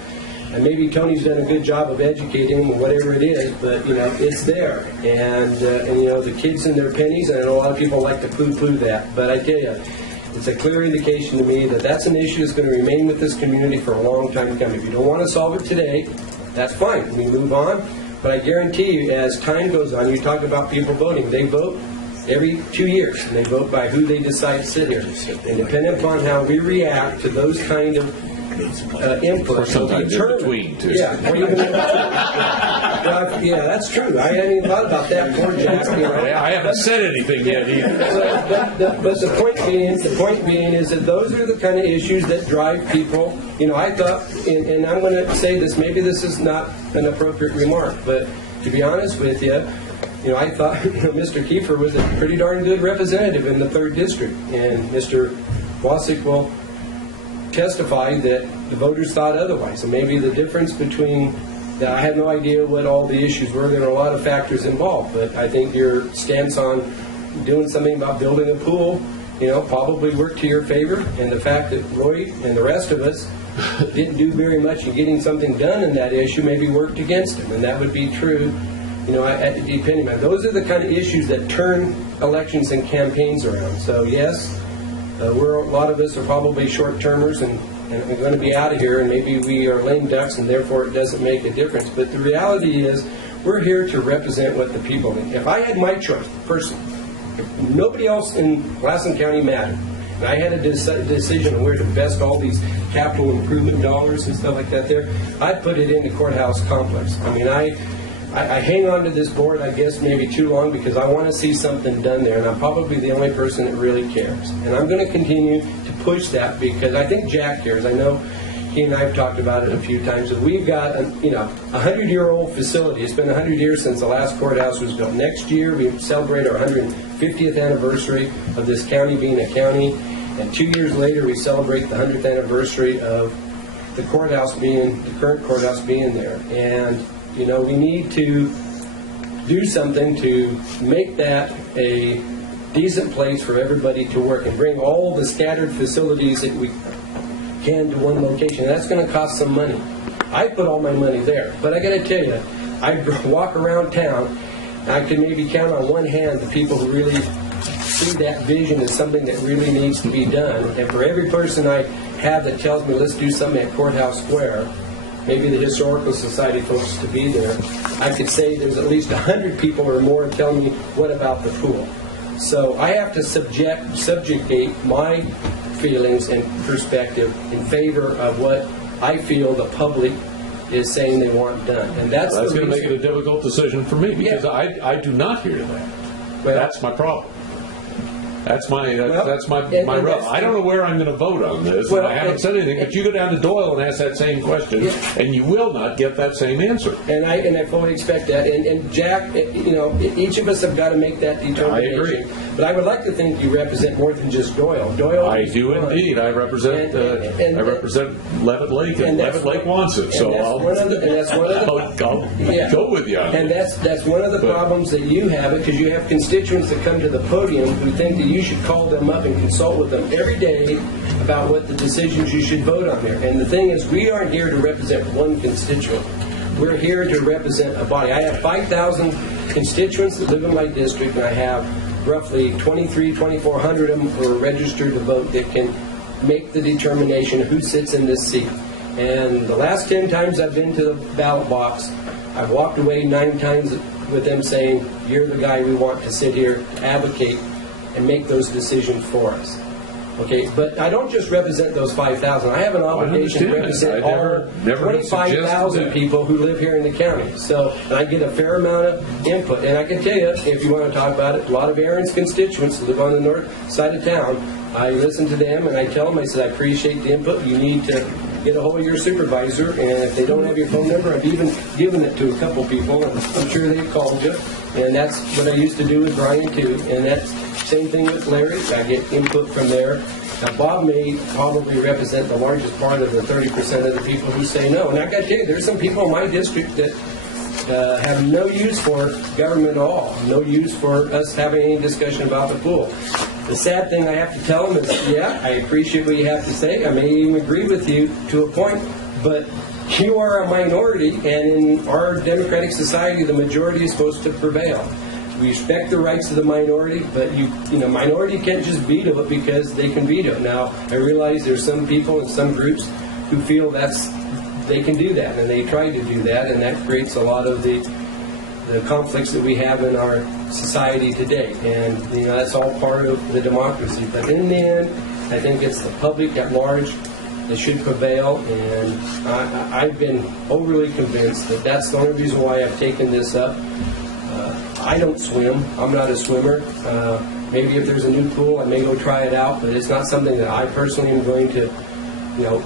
And maybe Tony's done a good job of educating them or whatever it is, but, you know, it's there. And you know, the kids and their pennies, and I know a lot of people like to poo-poo that, but I tell you, it's a clear indication to me that that's an issue that's going to remain with this community for a long time to come. If you don't want to solve it today, that's fine. We move on. But I guarantee you, as time goes on, you talk about people voting. They vote every 2 years, and they vote by who they decide to sit here. And depending upon how we react to those kind of input, or sometimes in between, too. Yeah, or even yeah, that's true. I hadn't even thought about that before, Jack. You know. I haven't said anything yet either. But the point being is that those are the kind of issues that drive people. You know, I thought, and I'm going to say this, maybe this is not an appropriate remark, but to be honest with you, you know, I thought Mr. Kiefer was a pretty darn good representative in the 3rd District, and Mr. Wasick will testify that the voters thought otherwise. And maybe the difference between I have no idea what all the issues were. There were a lot of factors involved, but I think your stance on doing something about building a pool, you know, probably worked to your favor. And the fact that Roy and the rest of us didn't do very much in getting something done in that issue maybe worked against him, and that would be true. You know, depending on those are the kind of issues that turn elections and campaigns around. So yes, a lot of us are probably short-termers and we're going to be out of here, and maybe we are lame ducks, and therefore it doesn't make a difference. But the reality is, we're here to represent what the people need. If I had my choice, personally, if nobody else in Lassen County mattered, and I had a decision on where to invest all these capital improvement dollars and stuff like that there, I'd put it in the courthouse complex. I mean, I hang on to this board, I guess, maybe too long because I want to see something done there, and I'm probably the only person that really cares. And I'm going to continue to push that because I think Jack cares. I know he and I have talked about it a few times. And we've got a 100-year-old facility. It's been 100 years since the last courthouse was built. Next year, we celebrate our 150th anniversary of this county being a county. And 2 years later, we celebrate the 100th anniversary of the current courthouse being there. And, you know, we need to do something to make that a decent place for everybody to work and bring all the scattered facilities that we can to one location. That's going to cost some money. I put all my money there, but I got to tell you, I walk around town, I can maybe count on one hand the people who really see that vision as something that really needs to be done. And for every person I have that tells me let's do something at Courthouse Square, maybe the Historical Society folks to be there, I could say there's at least 100 people or more telling me, what about the pool? So I have to subjugate my feelings and perspective in favor of what I feel the public is saying they want done. And that's going to make it a difficult decision for me, because I do not hear that. Well, that's my problem. That's my and rub. I don't know where I'm going to vote on this. Well, I haven't said anything, but you go down to Doyle and ask that same question, and you will not get that same answer. And I fully expect that. And Jack, you know, each of us have got to make that determination. I agree. But I would like to think you represent more than just Doyle. I do indeed. I represent Levitt Lake, and Levitt Lake wants it. So I'll go with you on and that's one of the problems that you have, because you have constituents that come to the podium who think that you should call them up and consult with them every day about what the decisions you should vote on there. And the thing is, we aren't here to represent one constituent. We're here to represent a body. I have 5,000 constituents that live in my district, and I have roughly 2,400 of them who are registered to vote that can make the determination of who sits in this seat. And the last 10 times I've been to the ballot box, I've walked away 9 times with them saying, you're the guy we want to sit here, advocate, and make those decisions for us. Okay, but I don't just represent those 5,000. I have an obligation to represent all 25,000 people who live here in the county. So, and I get a fair amount of input. And I can tell you, if you want to talk about it, a lot of Aaron's constituents who live on the north side of town, I listen to them and I tell them, I said, I appreciate the input. You need to get a hold of your supervisor, and if they don't have your phone number, I've even given it to a couple people, and I'm sure they've called you. And that's what I used to do with Brian too. And that's same thing with Larry. I get input from there. Now, Bob may probably represent the largest part of the 30% of the people who say no. And I got to tell you, there's some people in my district that have no use for government at all, no use for us having any discussion about the pool. The sad thing I have to tell them is, yeah, I appreciate what you have to say. I may even agree with you to a point, but you are a minority, and in our democratic society, the majority is supposed to prevail. We respect the rights of the minority, but you know, minority can't just veto it because they can veto it. Now, I realize there's some people and some groups who feel they can do that, and they try to do that, and that creates a lot of the conflicts that we have in our society today. And you know, that's all part of the democracy. But in the end, I think it's the public at large that should prevail, and I've been overly convinced that that's the only reason why I've taken this up. I don't swim. I'm not a swimmer. Maybe if there's a new pool, I may go try it out, but it's not something that I personally am going to, you know,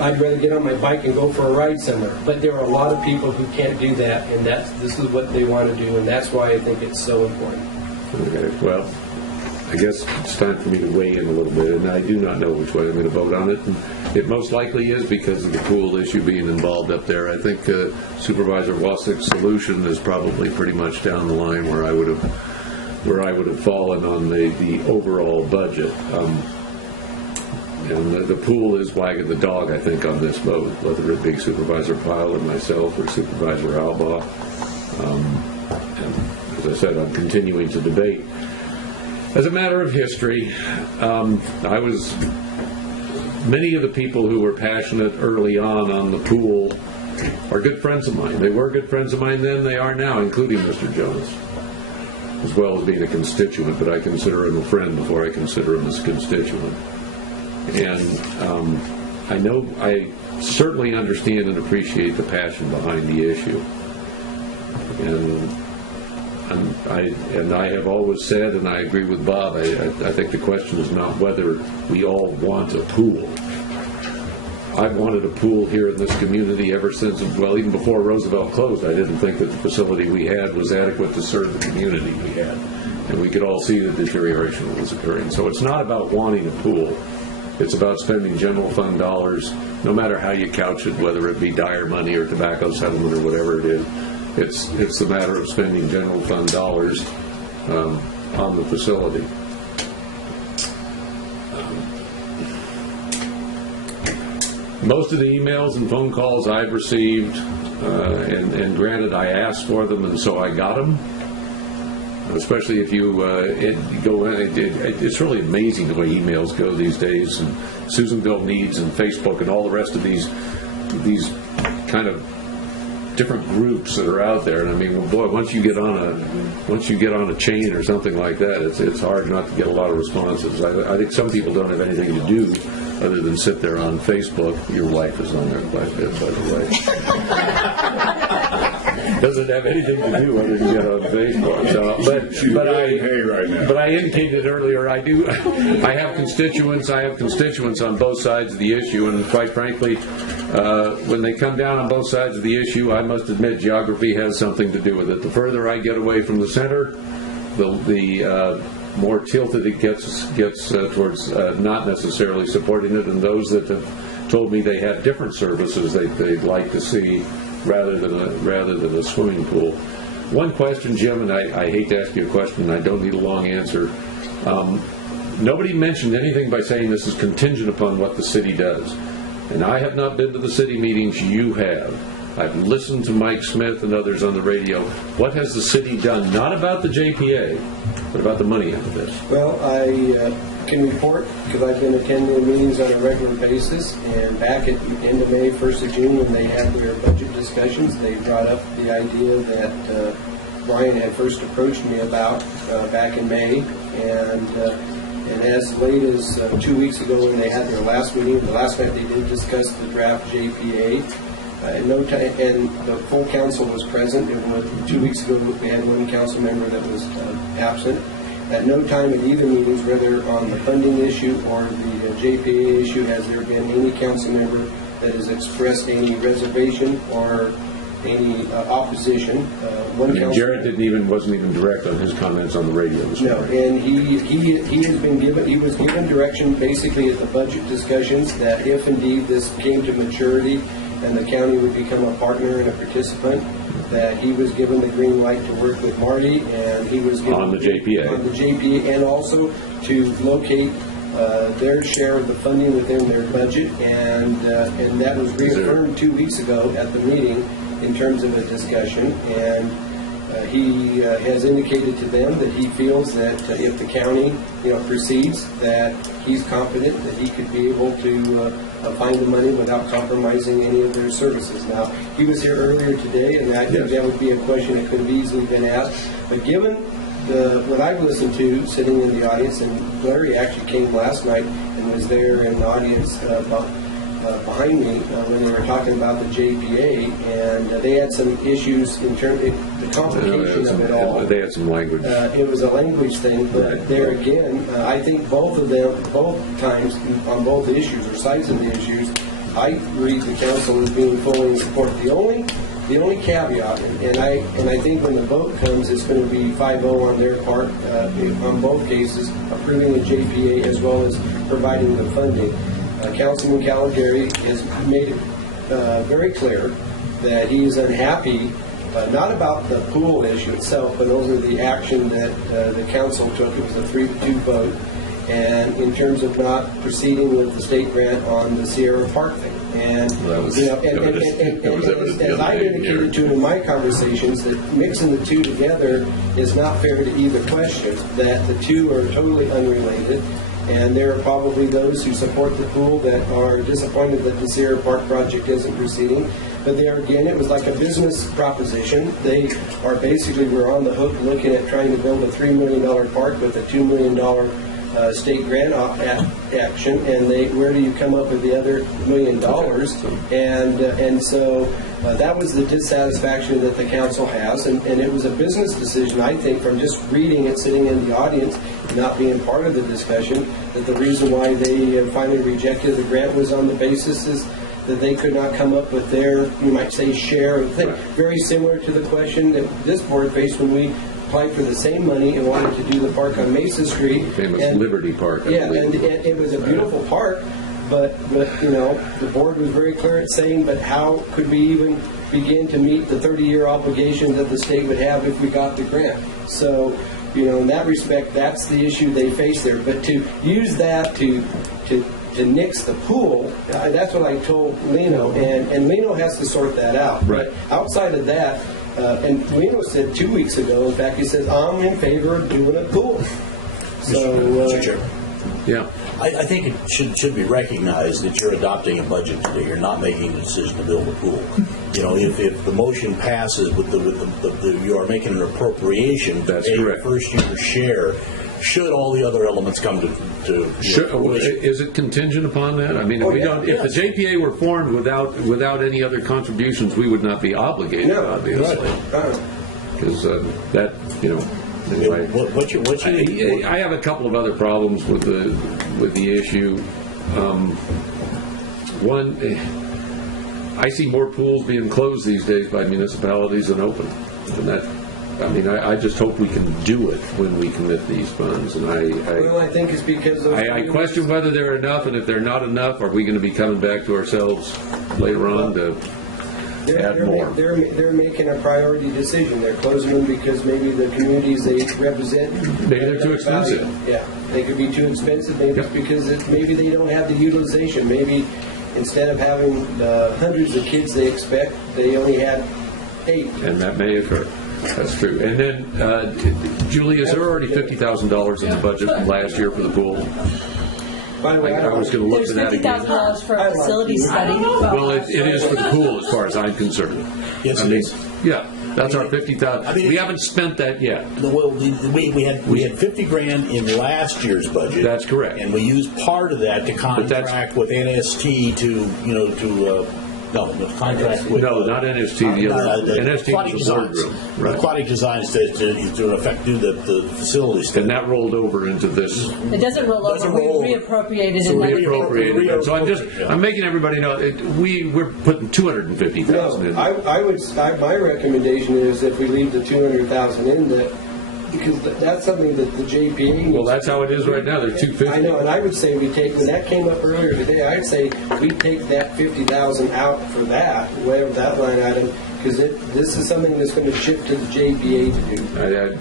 I'd rather get on my bike and go for a ride somewhere. But there are a lot of people who can't do that, and this is what they want to do, and that's why I think it's so important. Okay, well, I guess it's time for me to weigh in a little bit, and I do not know which way I'm going to vote on it. And it most likely is because of the pool issue being involved up there. I think Supervisor Wassick's solution is probably pretty much down the line where I would have fallen on the overall budget. And the pool is wagging the dog, I think, on this vote, whether it be Supervisor Pyle or myself or Supervisor Albaugh. And as I said, I'm continuing to debate. As a matter of history, many of the people who were passionate early on the pool are good friends of mine. They were good friends of mine then, they are now, including Mr. Jones, as well as being a constituent, but I consider him a friend before I consider him as a constituent. And I certainly understand and appreciate the passion behind the issue. And I have always said, and I agree with Bob, I think the question is not whether we all want a pool. I've wanted a pool here in this community ever since, well, even before Roosevelt closed. I didn't think that the facility we had was adequate to serve the community we had. And we could all see the deterioration that was occurring. So it's not about wanting a pool. It's about spending general fund dollars, no matter how you couch it, whether it be dire money or tobacco settlement or whatever it is. It's the matter of spending general fund dollars on the facility. Most of the emails and phone calls I've received, and granted I asked for them and so I got them, especially if you go in, it's really amazing the way emails go these days, and Susanville Needs and Facebook and all the rest of these kind of different groups that are out there. And I mean, well, boy, once you get on a chain or something like that, it's hard not to get a lot of responses. I think some people don't have anything to do other than sit there on Facebook. Your wife is on there, by the way. Doesn't have anything to do other than get on Facebook. So, but I indicated earlier, I have constituents on both sides of the issue, and quite frankly, when they come down on both sides of the issue, I must admit geography has something to do with it. The further I get away from the center, the more tilted it gets towards not necessarily supporting it, and those that have told me they have different services they'd like to see rather than a swimming pool. One question, Jim, and I hate to ask you a question, and I don't need a long answer. Nobody mentioned anything by saying this is contingent upon what the city does. And I have not been to the city meetings. You have. I've listened to Mike Smith and others on the radio. What has the city done, not about the JPA, but about the money end of this? Well, I can report, because I've been attending meetings on a regular basis, and back at the end of May, 1st of June, when they had their budget discussions, they brought up the idea that Brian had first approached me about back in May, and as late as 2 weeks ago when they had their last meeting, the last night they did discuss the draft JPA. In no time, and the full council was present. And 2 weeks ago we had one council member that was absent. At no time at either meetings, whether on the funding issue or the JPA issue, has there been any council member that has expressed any reservation or any opposition. Jared wasn't even direct on his comments on the radio this morning. No, and he was given direction basically at the budget discussions that if indeed this came to maturity and the county would become a partner and a participant, that he was given the green light to work with Marty, and he was given on the JPA, and also to locate their share of the funding within their budget, and that was reaffirmed 2 weeks ago at the meeting in terms of a discussion, and he has indicated to them that he feels that if the county proceeds, that he's confident that he could be able to find the money without compromising any of their services. Now, he was here earlier today, and I think that would be a question that could have easily been asked, but given what I've listened to sitting in the audience, and Larry actually came last night and was there in the audience behind me when they were talking about the JPA, and they had some issues in terms of the complication of it all. They had some language. It was a language thing, but there again, I think both times on both issues or sides of the issues, I read the council as being fully in support. The only caveat, and I think when the vote comes, it's going to be 5-0 on their part on both cases, approving the JPA as well as providing the funding. Councilman Caligari has made it very clear that he is unhappy, not about the pool issue itself, but over the action that the council took. It was a 3-2 vote, and in terms of not proceeding with the state grant on the Sierra Park thing. And as I indicated to him in my conversations, that mixing the two together is not fair to either question, that the two are totally unrelated. And there are probably those who support the pool that are disappointed that the Sierra Park project isn't proceeding. But there again, it was like a business proposition. They are basically, we're on the hook looking at trying to build a $3 million park with a $2 million state grant action. And where do you come up with the other $1 million? And so that was the dissatisfaction that the council has. And it was a business decision, I think, from just reading it, sitting in the audience, not being part of the discussion, that the reason why they finally rejected the grant was on the basis is that they could not come up with their, you might say, share of things. Very similar to the question that this board faced when we applied for the same money and wanted to do the park on Mason Street. Famous And- Liberty Park. I Yeah, believe. and it was a beautiful park, but you know, the board was very clear at saying, but how could we even begin to meet the 30-year obligation that the state would have if we got the grant? So, you know, in that respect, that's the issue they face there. But to use that to nix the pool, that's what I told Lino, and Lino has to sort that out. Right. But outside of that, and Lino said 2 weeks ago, in fact, he says, I'm in favor of doing a pool. So, Mr. Chair. Yeah. I think it should be recognized that you're adopting a budget today. You're not making a decision to build a pool. You know, if the motion passes with the you are making an appropriation to That's pay correct. your first year's share, should all the other elements come to fruition. Is it contingent upon that? I mean, if Oh, we yeah. don't, if the JPA were formed without any other contributions, we would not be obligated, No. obviously, because that, you know. anyway. What's your I have a couple of other problems with the issue. One, I see more pools being closed these days by municipalities than open, and that. I mean, I just hope we can do it when we commit these funds, and well, I think it's because of... I question whether they're enough, and if they're not enough, are we going to be coming back to ourselves later on to add more? They're making a priority decision. They're closing them because maybe the communities they represent... Maybe they're too expensive. Yeah, they could be too expensive. Maybe it's because maybe they don't have the utilization. Maybe instead of having the hundreds of kids they expect, they only had 8. And that may occur. That's true. And then, Julie, is there already $50,000 in the budget from last year for the pool? By the way, I was going to look There's for that again. $50,000 for a facility study. Well, it is for the pool as far as I'm concerned. Yes, I it mean, is. yeah, that's our 50,000. I mean, We haven't spent that yet. Well, we had 50 grand in last year's budget. That's correct. And we used part of that to contract with NST to contract with. No, not NST. The other NST Aquatic was the Designs. boardroom. Right. Aquatic Designs to in effect do the facilities. And that rolled over into this. It doesn't roll Doesn't over. roll We over. reappropriated So in we that. appropriated it. So I'm making everybody know we're putting $250,000 in. No, my recommendation is if we leave the 200,000 in, that because that's something that the JPA needs. Well, that's how it is right now. They're $250,000. I know, and I would say we take, when that came up earlier today, I'd say we take that 50,000 out for that, whatever that line item, because this is something that's going to shift to the JPA to do.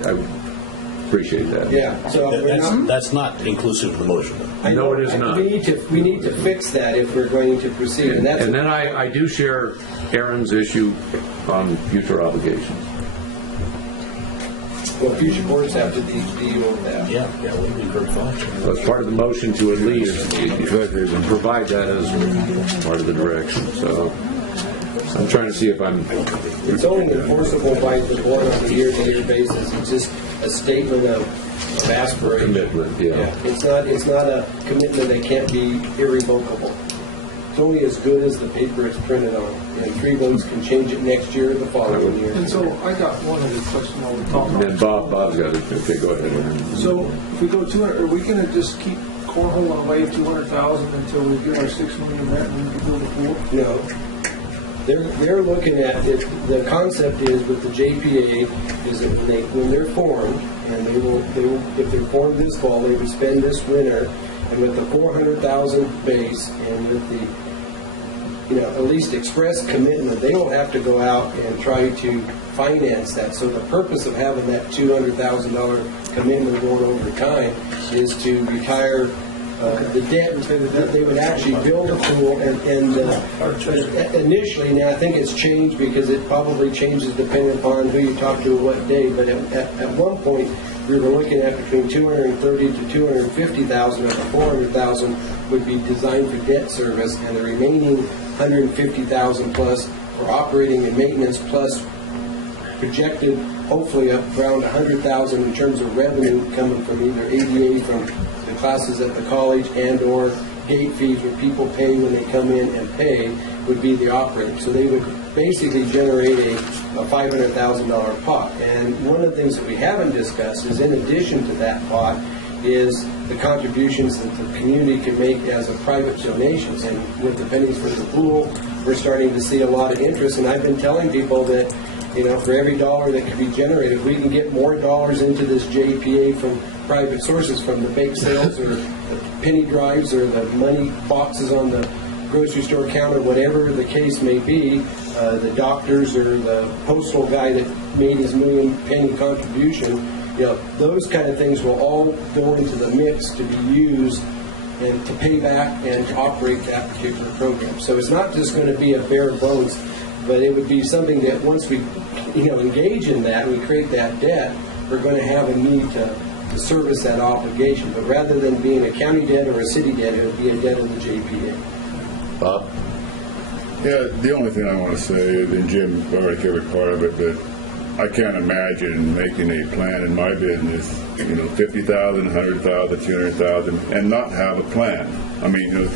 I appreciate that. Yeah, so we're not. That's not inclusive of the motion. I know, No, it is not. We need to fix that if we're going to proceed, and that's. And then I do share Aaron's issue on future obligations. Well, future boards have to deal with that. Yeah, we encourage caution. That's part of the motion to at least provide that as part of the direction. So I'm trying to see if I'm. It's only enforceable by the board on a year-to-year basis. It's just a statement of aspiration. Commitment, yeah. It's not a commitment that can't be irrevocable. It's only as good as the paper it's printed on. And 3 votes can change it next year or the following year. And so I got one other question while we're talking. And then Bob's got it. Okay, go ahead, Aaron. So if we go 200, are we going to just keep cornholing away 200,000 until we get our 6 million grant and we can build a pool? No. They're looking at it. The concept is with the JPA is that when they're formed, and they will if they're formed this fall, they would spend this winter, and with the 400,000 base and with the at least express commitment, they don't have to go out and try to finance that. So the purpose of having that $200,000 commitment going over time is to retire the debt. They would actually build a pool, and initially, now I think it's changed because it probably changes depending upon who you talk to what day, but at one point we were looking at between 230 to 250,000 of the 400,000 would be designed for debt service, and the remaining 150,000 plus for operating and maintenance, plus projected hopefully up around 100,000 in terms of revenue coming from either ADA from the classes at the college and or gate fees where people pay when they come in and pay would be the operating. So they would basically generate a $500,000 pot. And one of the things that we haven't discussed is in addition to that pot is the contributions that the community can make as a private donations. And with the pennies for the pool, we're starting to see a lot of interest. And I've been telling people that for every dollar that could be generated, if we can get more dollars into this JPA from private sources, from the bake sales or the penny drives or the money boxes on the grocery store counter, whatever the case may be, the doctors or the postal guy that made his million penny contribution, those kind of things will all go into the mix to be used and to pay back and to operate that particular program. So it's not just going to be a bare bones, but it would be something that once we engage in that and we create that debt, we're going to have a need to service that obligation. But rather than being a county debt or a city debt, it would be a debt of the JPA. Bob? Yeah, the only thing I want to say, and Jim already covered part of it, but I can't imagine making a plan in my business, $50,000, $100,000, $200,000, and not have a plan. I mean,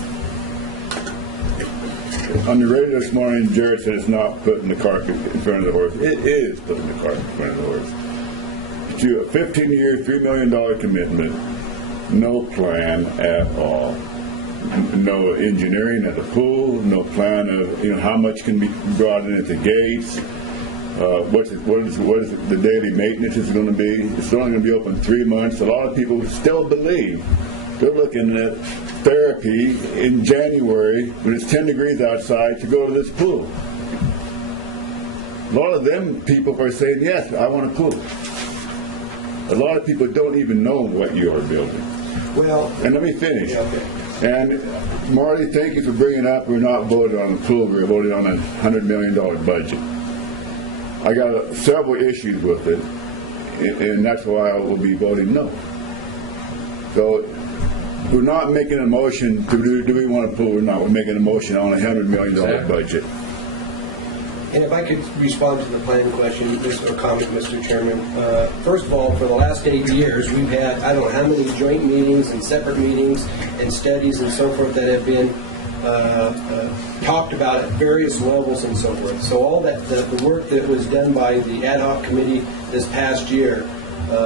on the radio this morning, Jared said it's not putting the cart in front of the horse. It is putting the cart in front of the horse. To a 15-year, $3 million commitment, no plan at all. No engineering at the pool, no plan of how much can be brought in at the gates. What is the daily maintenance is going to be? It's only going to be open 3 months. A lot of people still believe they're looking at therapy in January when it's 10 degrees outside to go to this pool. A lot of them people are saying, yes, I want a pool. A lot of people don't even know what you are building. Well, and let me finish. Yeah, okay. And Marty, thank you for bringing up, we're not voting on the pool, we're voting on a $100 million budget. I got several issues with it, and that's why I will be voting no. So we're not making a motion to do we want a pool or not. We're making a motion on a $100 million budget. And if I could respond to the plan question, or comment, Mr. Chairman. First of all, for the last 8 years, we've had, I don't know how many joint meetings and separate meetings and studies and so forth that have been talked about at various levels and so forth. So all that, the work that was done by the ad hoc committee this past year,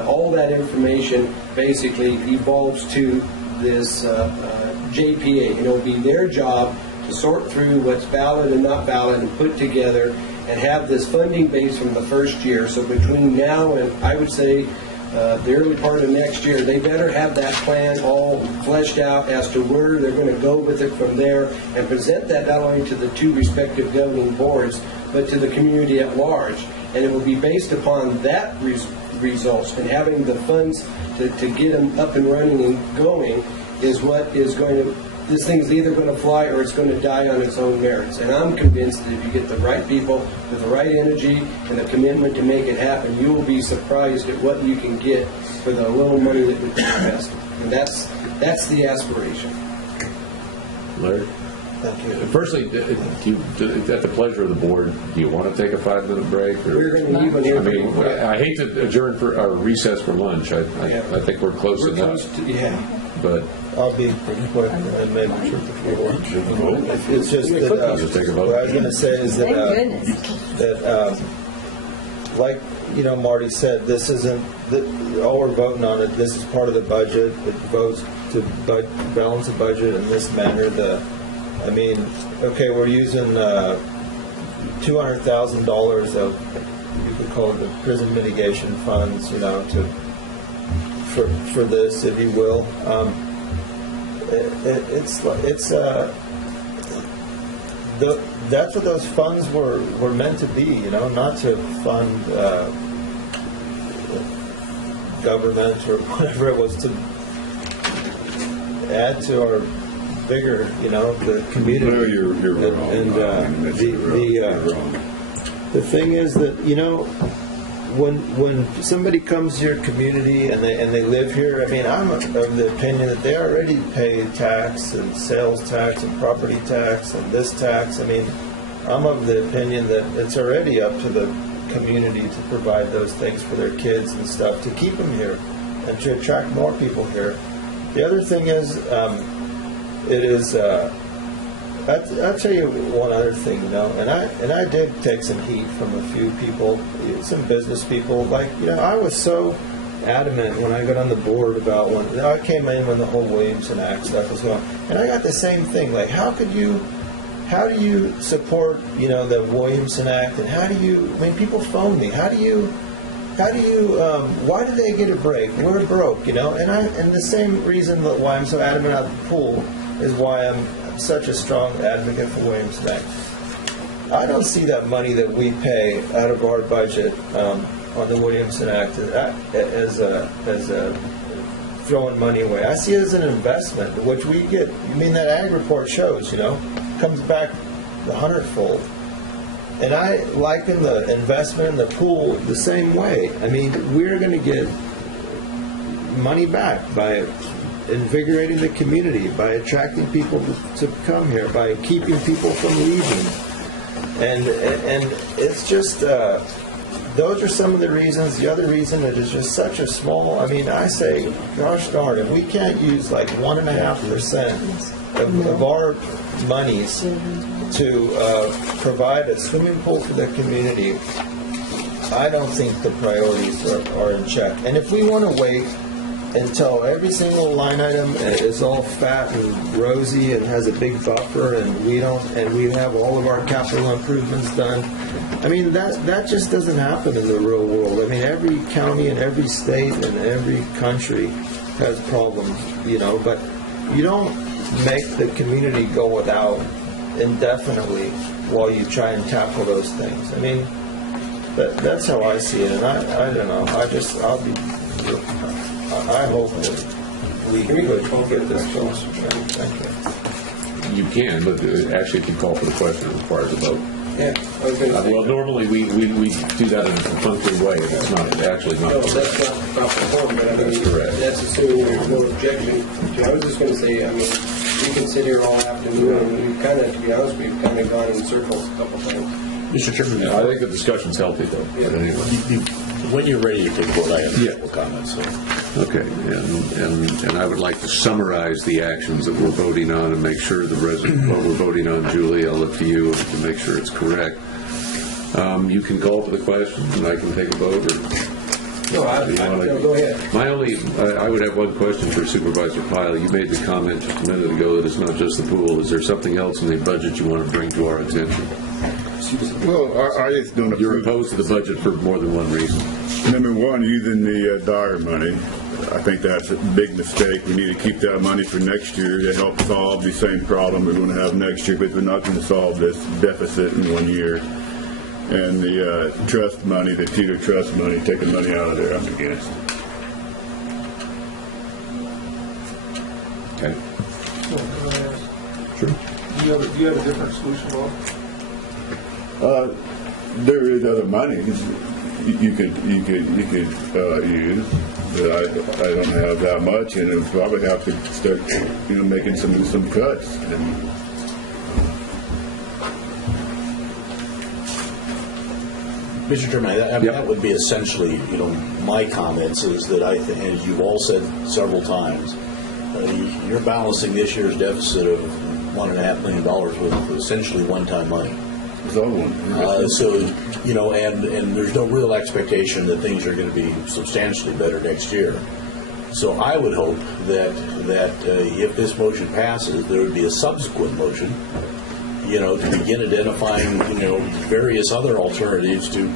all that information basically evolves to this JPA. And it'll be their job to sort through what's valid and not valid and put together and have this funding base from the first year. So between now and I would say the early part of next year, they better have that plan all fleshed out as to where they're going to go with it from there and present that not only to the two respective governing boards, but to the community at large. And it will be based upon that results, and having the funds to get them up and running and going is what is going to, this thing is either going to fly or it's going to die on its own merits. And I'm convinced that if you get the right people with the right energy and the commitment to make it happen, you will be surprised at what you can get for the little money that would be invested. And that's the aspiration. Larry? Thank you. Firstly, at the pleasure of the board, do you want to take a 5-minute break? Or? We're going to leave it here. I mean, I hate to adjourn for or recess for lunch. I think we're close enough. But I'll be pretty quick and maybe trip if you want. It's just that just take a vote. what I was going to say is that, Thank goodness. like Marty said, this isn't all we're voting on. This is part of the budget. It votes to balance the budget in this manner. We're using $200,000 of, you could call it the prison mitigation funds, for this, if you will. That's what those funds were meant to be, not to fund government or whatever it was, to add to our bigger, the community. No, you're wrong. And you're wrong. the thing is that, when somebody comes to your community and they live here, I'm of the opinion that they already pay tax and sales tax and property tax and this tax. I'm of the opinion that it's already up to the community to provide those things for their kids and stuff to keep them here and to attract more people here. The other thing is, I'll tell you one other thing, and I did take some heat from a few people, some business people. I was so adamant when I got on the board about when I came in when the whole Williamson Act stuff was going, and I got the same thing. How could you how do you support, the Williamson Act, and how do you, people phone me, why do they get a break? We're broke, and the same reason that why I'm so adamant about the pool is why I'm such a strong advocate for Williamson Act. I don't see that money that we pay out of our budget on the Williamson Act as a throwing money away. I see it as an investment, which we get. That ag report shows, comes back the 100-fold. And I liken the investment in the pool the same way. We're going to get money back by invigorating the community, by attracting people to come here, by keeping people from leaving. And it's just, those are some of the reasons. The other reason it is just such a small, I say, gosh darn, if we can't use like 1.5% of our monies to provide a swimming pool for the community, I don't think the priorities are in check. And if we want to wait until every single line item is all fat and rosy and has a big buffer, and we have all of our capital improvements done, that just doesn't happen in the real world. Every county and every state and every country has problems, but you don't make the community go without indefinitely while you try and tackle those things. That's how I see it, and I don't know. I hope that we could get this close. Thank you. You can, but actually, if you call for the question, it requires a vote. Yeah, I was going to say. Well, normally we do that in a perfunctory way, and it's not actually not. No, that's not the form, but That's correct. That's assuming there's no objection. I was just going to say, we can sit here all afternoon, and we've kind of, to be honest, we've kind of gone in circles a couple times. Mr. Chairman, Yeah, I think the discussion's healthy, though. Yeah. But anyway. when you're ready to take vote, I have a Yeah. couple comments. So. Okay, and I would like to summarize the actions that we're voting on and make sure what we're voting on, Julie, I'll look to you to make sure it's correct. You can call for the question, and I can take a vote, or... No, go ahead. I would have one question for Supervisor Pyle. You made the comment just a minute ago that it's not just the pool. Is there something else in the budget you want to bring to our attention? Well, I just don't. You're opposed to the budget for more than one reason. Number one, using the Dyer money. I think that's a big mistake. We need to keep that money for next year to help solve the same problem we're going to have next year, because we're not going to solve this deficit in 1 year. And the trust money, the Teeter trust money, taking money out of there, I'm against. Okay. Sure. Do you have a different solution, Bob? There is other money you could use, but I don't have that much, and it'll probably have to start, making some cuts. Mr. Chairman, that would be essentially, my comments is that and you've all said several times, you're balancing this year's deficit of $1.5 million with essentially one-time money. And there's no real expectation that things are going to be substantially better next year. So I would hope that if this motion passes, there would be a subsequent motion, to begin identifying, various other alternatives to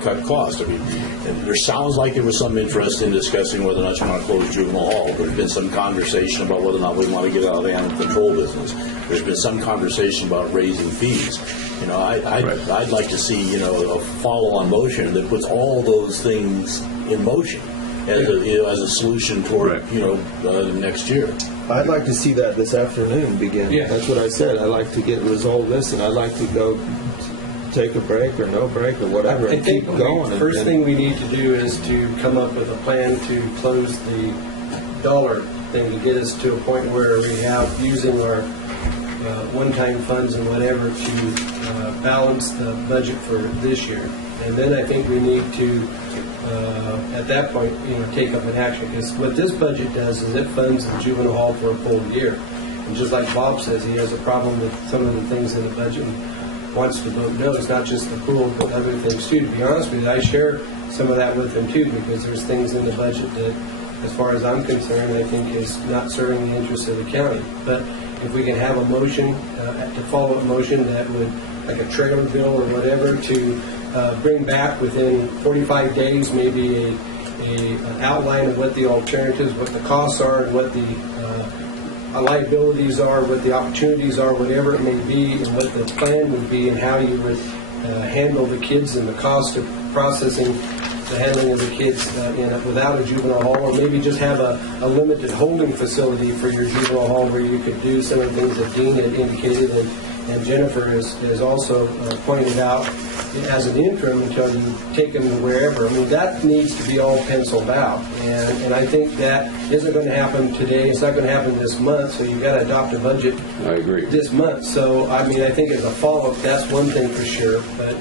cut costs. There sounds like there was some interest in discussing whether or not you want to close juvenile hall. There's been some conversation about whether or not we want to get out of the animal control business. There's been some conversation about raising fees. I'd like to see, a follow-on motion that puts all those things in motion as a solution toward, next year. I'd like to see that this afternoon begin. Yeah. That's what I said. I'd like to resolve this, and I'd like to go take a break or no break or whatever and keep going. First thing we need to do is to come up with a plan to close the dollar thing to get us to a point where we have using our one-time funds and whatever to balance the budget for this year. And then I think we need to, at that point, take up an action. Because what this budget does is it funds the juvenile hall for a full year. And just like Bob says, he has a problem with some of the things in the budget and wants to vote no. It's not just the pool, but other things too. To be honest with you, I share some of that with him too, because there's things in the budget that, as far as I'm concerned, I think is not serving the interests of the county. But if we can have a motion, to follow a motion that would, like a trailer bill or whatever, to bring back within 45 days maybe an outline of what the alternatives, what the costs are, and what the liabilities are, what the opportunities are, whatever it may be, and what the plan would be, and how you would handle the kids and the cost of processing the handling of the kids without a juvenile hall, or maybe just have a limited holding facility for your juvenile hall where you could do some of the things that Dean had indicated and Jennifer has also pointed out as an interim until you take them to wherever. I mean, that needs to be all penciled out. And I think that isn't going to happen today. It's not going to happen this month, so you've got to adopt a budget I agree. this month. So, I mean, I think as a follow-up, that's one thing for sure. But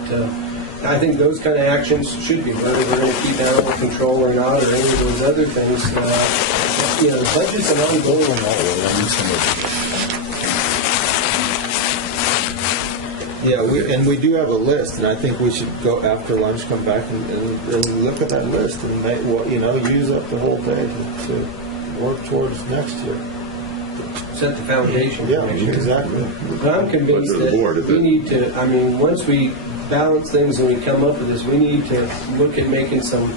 I think those kind of actions should be, whether we're going to keep animal control or not, or any of those other things. The budget's an ongoing. Yeah, we do have a list, and I think we should go after lunch, come back and look at that list and use up the whole day to work towards next year. Set the foundation. Yeah, exactly. But I'm convinced that we need to, I mean, once we balance things and we come up with this, we need to look at making some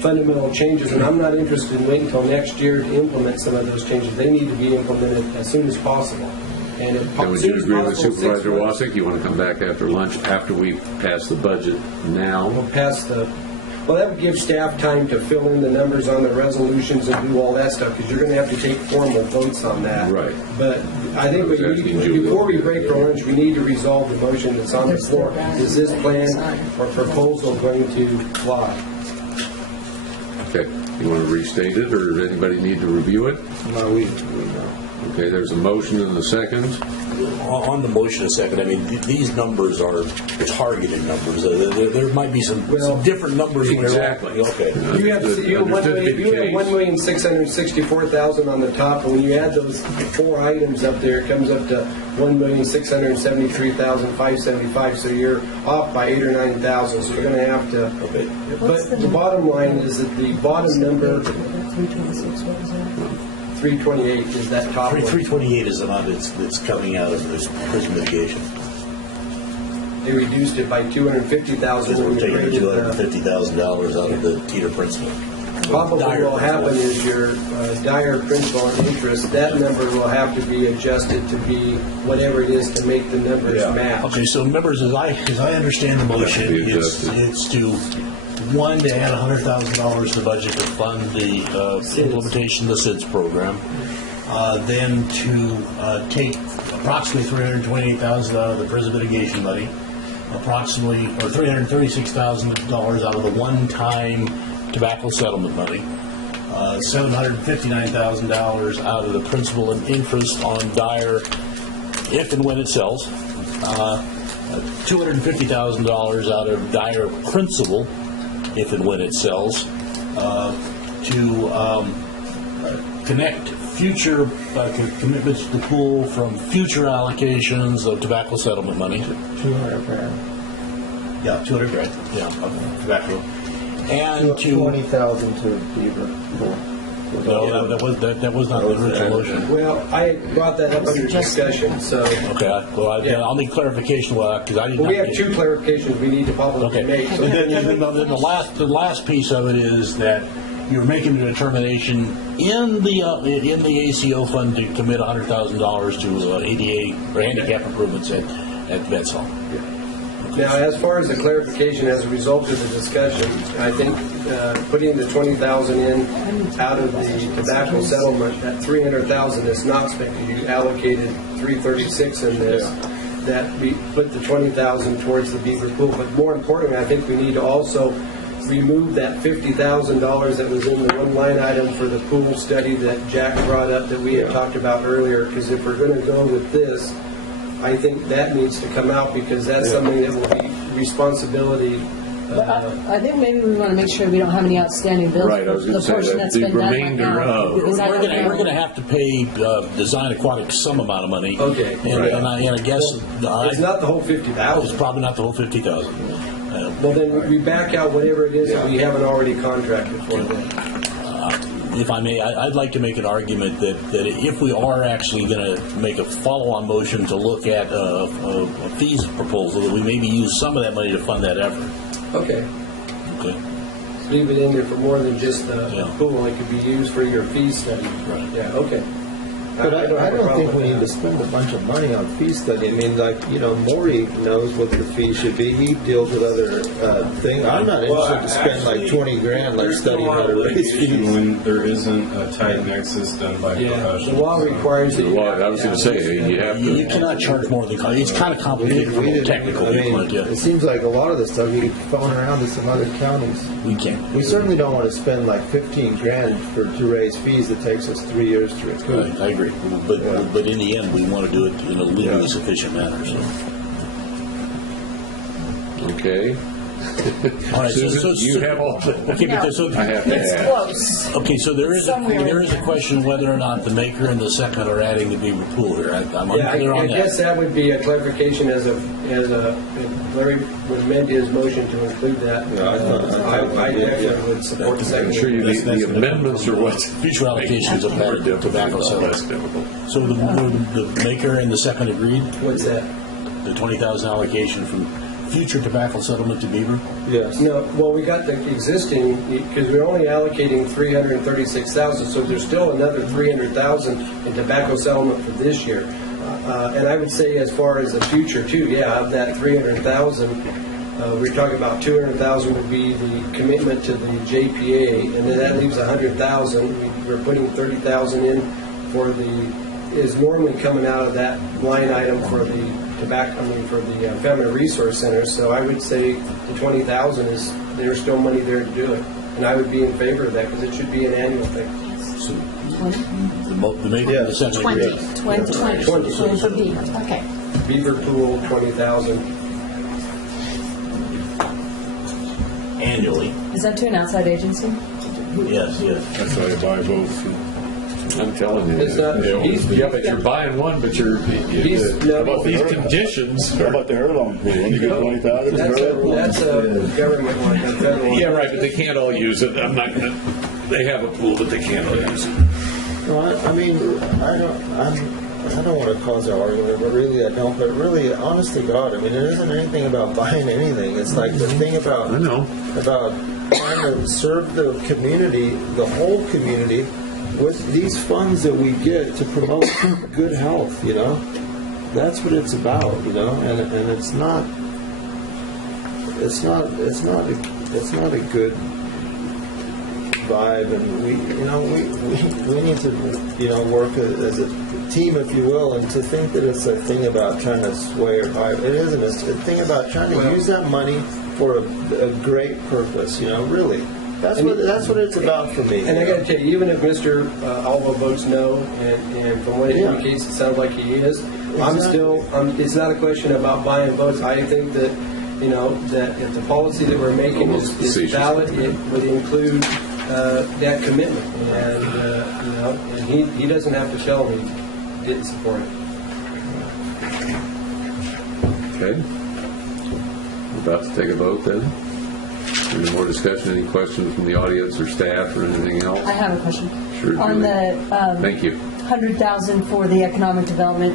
fundamental changes, and I'm not interested in waiting until next year to implement some of those changes. They need to be implemented as soon as possible. And would you agree with Supervisor Wasik? You want to come back after lunch, after we pass the budget now? Well, that would give staff time to fill in the numbers on the resolutions and do all that stuff, because you're going to have to take formal votes on that. Right. But I think before we break for lunch, we need to resolve the motion that's on the floor. Is this plan or proposal going to fly? Okay. You want to restate it, or does anybody need to review it? No, we know. Okay, there's a motion and a second. On the motion a second, I mean, these numbers are targeted numbers. There might be some different numbers. Exactly. Okay. You have $1,664,000 on the top, and when you add those four items up there, it comes up to $1,673,575. So you're off by $8,000 or $9,000. So you're going to have to. Okay. But the bottom line is that the bottom number. 326. What was that? 328 is that top one. 328 is the amount that's coming out of this prison mitigation. They reduced it by $250,000 when We're we taking created $250,000 out of the Teeter principal. Probably what will happen is your Dyer principal and interest, that number will have to be adjusted to be whatever it is to make the numbers match. Okay, so members, as I understand the motion, it's to add $100,000 to the budget to fund the implementation of the SIDS program. Then to take approximately $328,000 out of the prison mitigation money, approximately, or $336,000 out of the one-time tobacco settlement money, $759,000 out of the principal and interest on Dyer if and when it sells, $250,000 out of Dyer principal if and when it sells, to connect future commitments to the pool from future allocations of tobacco settlement money. $200,000. Yeah, $200,000. Yeah, of tobacco. And to $20,000 to Beaver pool. no, that was not the original motion. Well, I brought that up under discussion, so. Okay, I'll need clarification because I didn't. Well, we have two clarifications we need to probably make. So And then the last piece of it is that you're making a determination in the ACO fund to commit $100,000 to ADA or handicap improvements at Vets Hall. Now, as far as the clarification as a result of the discussion, I think putting the $20,000 in out of the tobacco settlement, that $300,000 is not spent. You allocated $336 in this. That we put the $20,000 towards the Beaver pool. But more importantly, I think we need to also remove that $50,000 that was in the one line item for the pool study that Jack brought up that we had talked about earlier. Because if we're going to go with this, I think that needs to come out because that's something that will be responsibility. But I think maybe we want to make sure we don't have any outstanding bills. Right, I was going to say that the remainder of. We're going to have to pay Design Aquatics some amount of money. Okay. And I guess it's not the whole $50,000. It's probably not the whole $50,000. Well, then we back out whatever it is that we haven't already contracted for. Then. If I may, I'd like to make an argument that if we are actually going to make a follow-on motion to look at a fees proposal, that we maybe use some of that money to fund that effort. Okay. Okay. Leave it in there for more than just the Yeah. pool. It could be used for your fee study. Right. Yeah, okay. But I have a don't problem think we with need to that. spend a bunch of money on fee study. I mean, like, Maury knows what the fee should be. He deals with other things. I'm not interested to spend like 20 grand like There's still a studying lot how of to raise litigation fees. when there isn't a tight nexus done by Yeah, the professionals. law requires that. Well, I was going to say, you have to. You cannot charge more than it's kind of complicated from a technical viewpoint. it Yeah, seems like a lot of the stuff you could phone around to some other counties. we can't. We certainly don't want to spend like 15 grand to raise fees that takes us 3 years to recoup. Right, I agree. But in the end, we want to do it in a legally sufficient manner. So. Okay. All right, Susan, you have all. Okay, but so I have to It's ask. close. okay, so there is a question whether or not the maker and the second are adding the Beaver Pool here. I'm Yeah, unclear I on guess that. that would be a clarification if Larry would amend his motion to include that. Yeah, I thought- I definitely would support the second. I'm sure you That's the amendments are what. Future allocations of more that difficult, tobacco less settlement. difficult. So the maker and the second agreed? What's that? The 20,000 allocation from future tobacco settlement to Beaver? Yes. No, well, we got the existing, because we're only allocating 336,000, so there's still another 300,000 in tobacco settlement for this year. And I would say as far as the future too, yeah, of that 300,000, we're talking about 200,000 would be the commitment to the JPA, and then that leaves 100,000. We're putting 30,000 in for is normally coming out of that line item for the for the Family Resource Center. So I would say the 20,000 there's still money there to do it, and I would be in favor of that because it should be an annual thing. So the maker and the second 20. agreed. 20 for Beaver. Okay. Beaver Pool, 20,000. Annually. Is that to an outside agency? Yes, yes. That's why I buy both. I'm telling you. It's not- Yeah, but you're buying one, but no, how about these conditions? How about the Hurlong pool? When you get 20,000, That's a government one, a federal one. Yeah, right, but they can't all use it. I'm not gonna, they have a pool, but they can't all use it. No, I mean, I don't want to cause an argument, but really I don't. But really, honest to God, I mean, it isn't anything about buying anything. It's like the thing about I know. trying to serve the community, the whole community, with these funds that we get to promote good health. That's what it's about. And it's not a good vibe, and we need to work as a team, if you will, and to think that it's a thing about trying to sway or vibe. It isn't. It's a thing about trying to use that money for a great purpose. Really, that's what it's about for me. And I got to tell you, even if Mr. Alva votes no, and from what it indicates, it sounds like he is, I'm still. It's not a question about buying votes. I think that that if the policy that we're making is valid, it would include that commitment, and and he doesn't have to tell me he didn't support it. Okay. We're about to take a vote then. Any more discussion, any questions from the audience or staff or anything else? I have a question. Sure, On Julie. the Thank you. 100,000 for the economic development,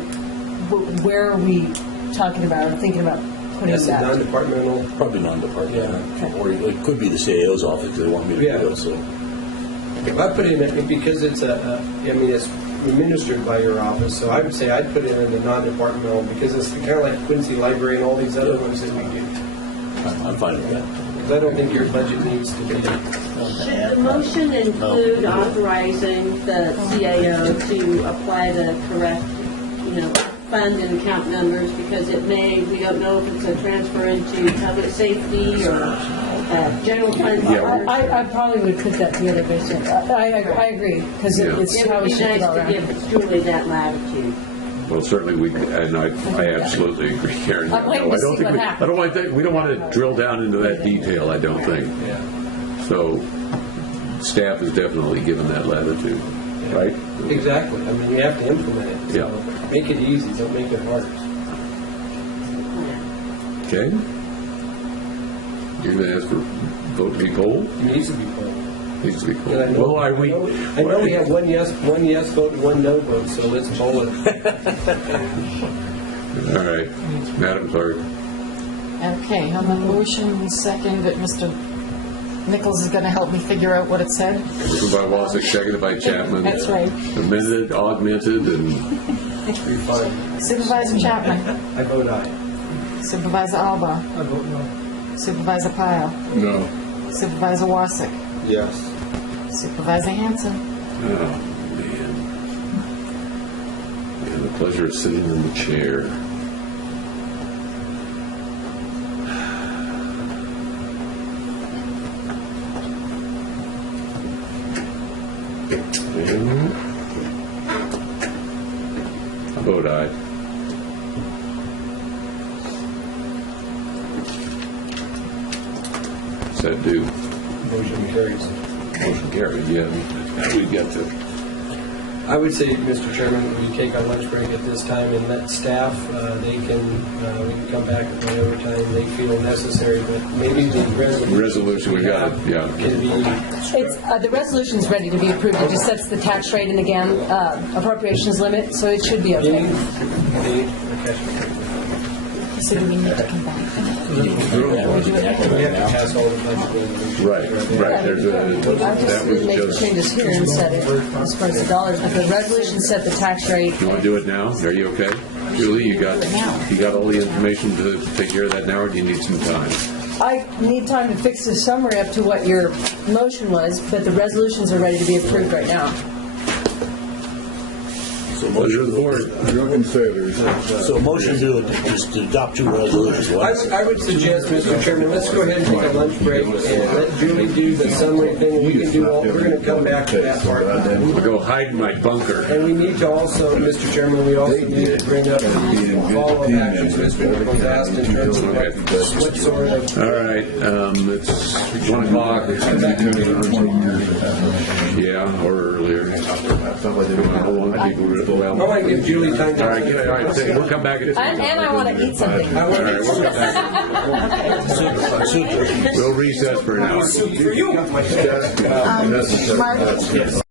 where are we talking about or thinking about putting That's a that? non-departmental. Probably non-departmental. Okay. Or it could be the CAO's office if they want me to do it. So. I put it in because it's it's administered by your office, so I would say I'd put it in the non-departmental because it's kind of like Quincy Library and all these other ones that we do. I'm fine with that. Because I don't think your budget needs to be. Should the motion include authorizing the CAO to apply the correct, fund and account numbers? Because we don't know if it's a transfer into public safety or general fund. I probably would put that together based on, I agree, because it's It how would we be should nice go to around. give Julie that latitude. Well, certainly I absolutely agree, Karen. I'm waiting to see what happens. We don't want to drill down into that detail, I don't think. So staff is definitely given that latitude, right? Exactly. I mean, you have to implement it. So make it easy. Don't make it hard. Okay. You're going to ask for vote to be polled? It needs to be pulled. Needs to be called. And I know- Well, are we? I know we have one yes vote and one no vote, so let's poll it. All right, Madam Clerk. Okay, on the motion, second that Mr. Nichols is going to help me figure out what it said. Moved by Wassick, seconded by Chapman. That's right. Amended, augmented, and Supervisor Chapman. I vote aye. Supervisor Alba. I vote no. Supervisor Pyle. No. Supervisor Wassick. Yes. Supervisor Hanson. oh man, and the pleasure of sitting in the chair. And I vote aye. What's that do? Motion carries. Motion carried, yeah. Now we get to. I would say, Mr. Chairman, we take our lunch break at this time and let staff, we can come back at whatever time they feel necessary, but maybe the Resolution, we got it, yeah. Can be, It's, the resolution's ready to be approved. It just sets the tax rate and again, appropriations limit, so it should be okay. So do we need to come back? we have to pass all the budget resolutions. Right, there's a, I that just was would make the just, changes here and set it as far as the dollars, but the resolution set the tax rate. you want to do it now? Are you okay? Julie, you got all the information to take care of that now, or do you need some time? I need time to fix the summary up to what your motion was, but the resolutions are ready to be approved right now. So Pleasure of the board. Real conservative. So a motion to just to adopt two resolutions. I would suggest, Mr. Chairman, let's go ahead and take a lunch break and let Julie do the summary thing, and we can do all, we're going to come back to that part. I'll go hide in my bunker. And we need to also, Mr. Chairman, we also need to bring up the follow-up actions Mr. Nichols asked in terms of what sort of... All right, it's 1 o'clock. Yeah, or earlier. I don't want people to, well. I want to give Julie time to... All right, say, we'll come back at And I want to eat something. All right, we'll come back. We'll recess for an hour. Mark?